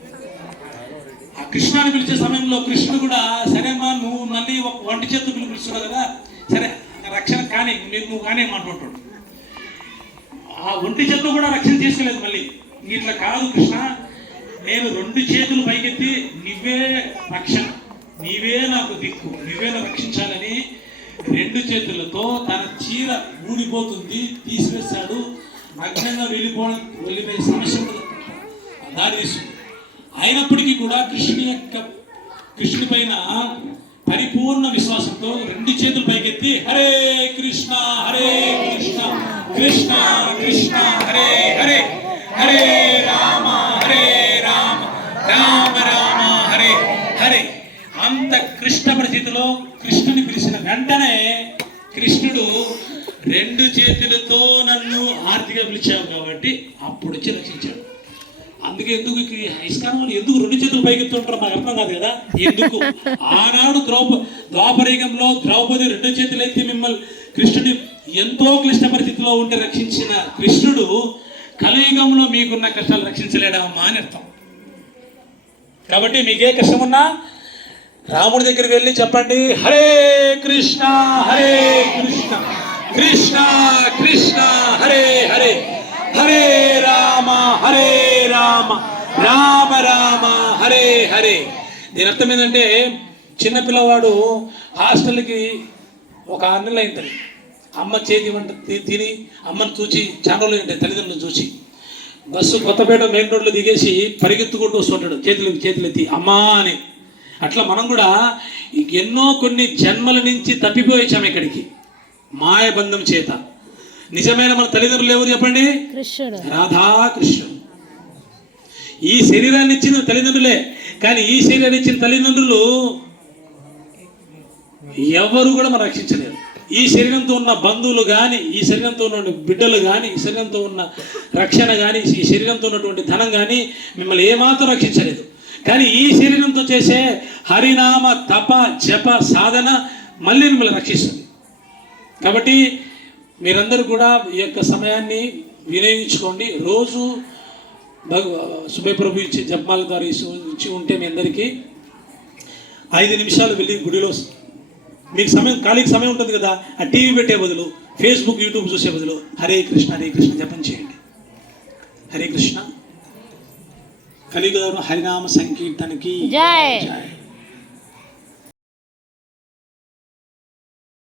ఆ కృష్ణాన్ని పిలిచే సమయంలో కృష్ణుడు కూడా, సరేమ్మా నువ్వు మళ్ళీ ఒంటి చేత్తో పిలుస్తున్నావు కదా, సరే రక్షణ కానీ నువ్వు కానీ అంటుంటాడు. ఆ ఒంటి చేత్తో కూడా రక్షణ చేసుకోలేదు. మళ్ళీ ఇట్లా కాదు కృష్ణ, నేను 2 చేతులు పైకెత్తి నువ్వే రక్షణ, నీవే నాకు దిక్కు, నువ్వే రక్షించాలని 2 చేతులతో తన చీర ఊడిపోతుంది తీసివేస్తాడు. నగ్నంగా వెళ్ళిపోయే సమస్య దారి తీస్తుంది. అయినప్పటికీ కూడా కృష్ణుడి పైన పరిపూర్ణ విశ్వాసంతో 2 చేతులు పైకెత్తి హరే కృష్ణ కృష్ణ కృష్ణ హరే హరే, హరే రామ రామ రామ హరే హరే. అంత కృష్ణ పరిస్థితిలో కృష్ణుని పిలిచిన వెంటనే కృష్ణుడు 2 చేతులతో నన్ను ఆర్తిగా పిలిచావు కాబట్టి అప్పుడు వచ్చి రక్షించాడు. అందుకే ఎందుకు ఇస్కాన్ ఎందుకు 2 చేతులు పైకెత్తుంటారో మాకు అర్థం కాదు కదా. ఎందుకు ఆనాడు ద్వాపరయుగంలో ద్రౌపది 2 చేతులు ఎత్తి మిమ్మల్ని కృష్ణుడి ఎంతో క్లిష్ట పరిస్థితిలో ఉంటే రక్షించిన కృష్ణుడు కలియుగంలో మీకున్న కష్టాలు రక్షించలేడమ్మా అని అర్థం. కాబట్టి మీకే కష్టం ఉన్నా రాముడి దగ్గరికి వెళ్ళి చెప్పండి, హరే కృష్ణ కృష్ణ కృష్ణ హరే హరే, హరే రామ రామ రామ హరే హరే. దీని అర్థం ఏంటంటే, చిన్నపిల్లవాడు హాస్టల్కి ఒక 6 నెలలు అయింది. అమ్మ చేతి వంట తిని అమ్మని చూచి చాలా రోజులు ఉంటాయి, తల్లిదండ్రులు చూసి బస్సు కొత్తపేట మెయిన్ రోడ్లో దిగేసి పరిగెత్తుకుంటూ వస్తుంటాడు చేతులు ఎత్తి అమ్మా అని. అట్లా మనం కూడా కొన్ని జన్మల నుంచి తప్పిపోయాం ఇక్కడికి మాయబంధం చేత. నిజమైన మన తల్లిదండ్రులు ఎవరు చెప్పండి? రాధాకృష్ణుడు. ఈ శరీరాన్ని ఇచ్చిన తల్లిదండ్రులే, కానీ ఈ శరీరాన్ని ఇచ్చిన తల్లిదండ్రులు ఎవరు కూడా మనం రక్షించలేరు. ఈ శరీరంతో ఉన్న బంధువులు కానీ, ఈ శరీరంతో ఉన్న బిడ్డలు కానీ, ఈ శరీరంతో ఉన్న రక్షణ కానీ, ఈ శరీరంతో ఉన్నటువంటి ధనం కానీ మిమ్మల్ని ఏమాత్రం రక్షించలేదు. కానీ ఈ శరీరంతో చేసే హరినామ తప జప సాధన మళ్ళీ మిమ్మల్ని రక్షిస్తుంది. కాబట్టి మీరందరూ కూడా ఈ యొక్క సమయాన్ని వినియోగించుకోండి. రోజు సుబే ప్రభు ఇచ్చి జపమాల ద్వారా ఇచ్చి ఉంటే మీ అందరికీ 5 నిమిషాలు వెళ్ళి గుడిలో మీకు ఖాళీకి సమయం ఉంటుంది కదా, ఆ టీవీ పెట్టే బదులు ఫేస్బుక్ యూట్యూబ్ చూసే బదులు హరే కృష్ణ జపం చేయండి. హరే కృష్ణ. కలియుగ హరినామ సంకీర్తనకి జై.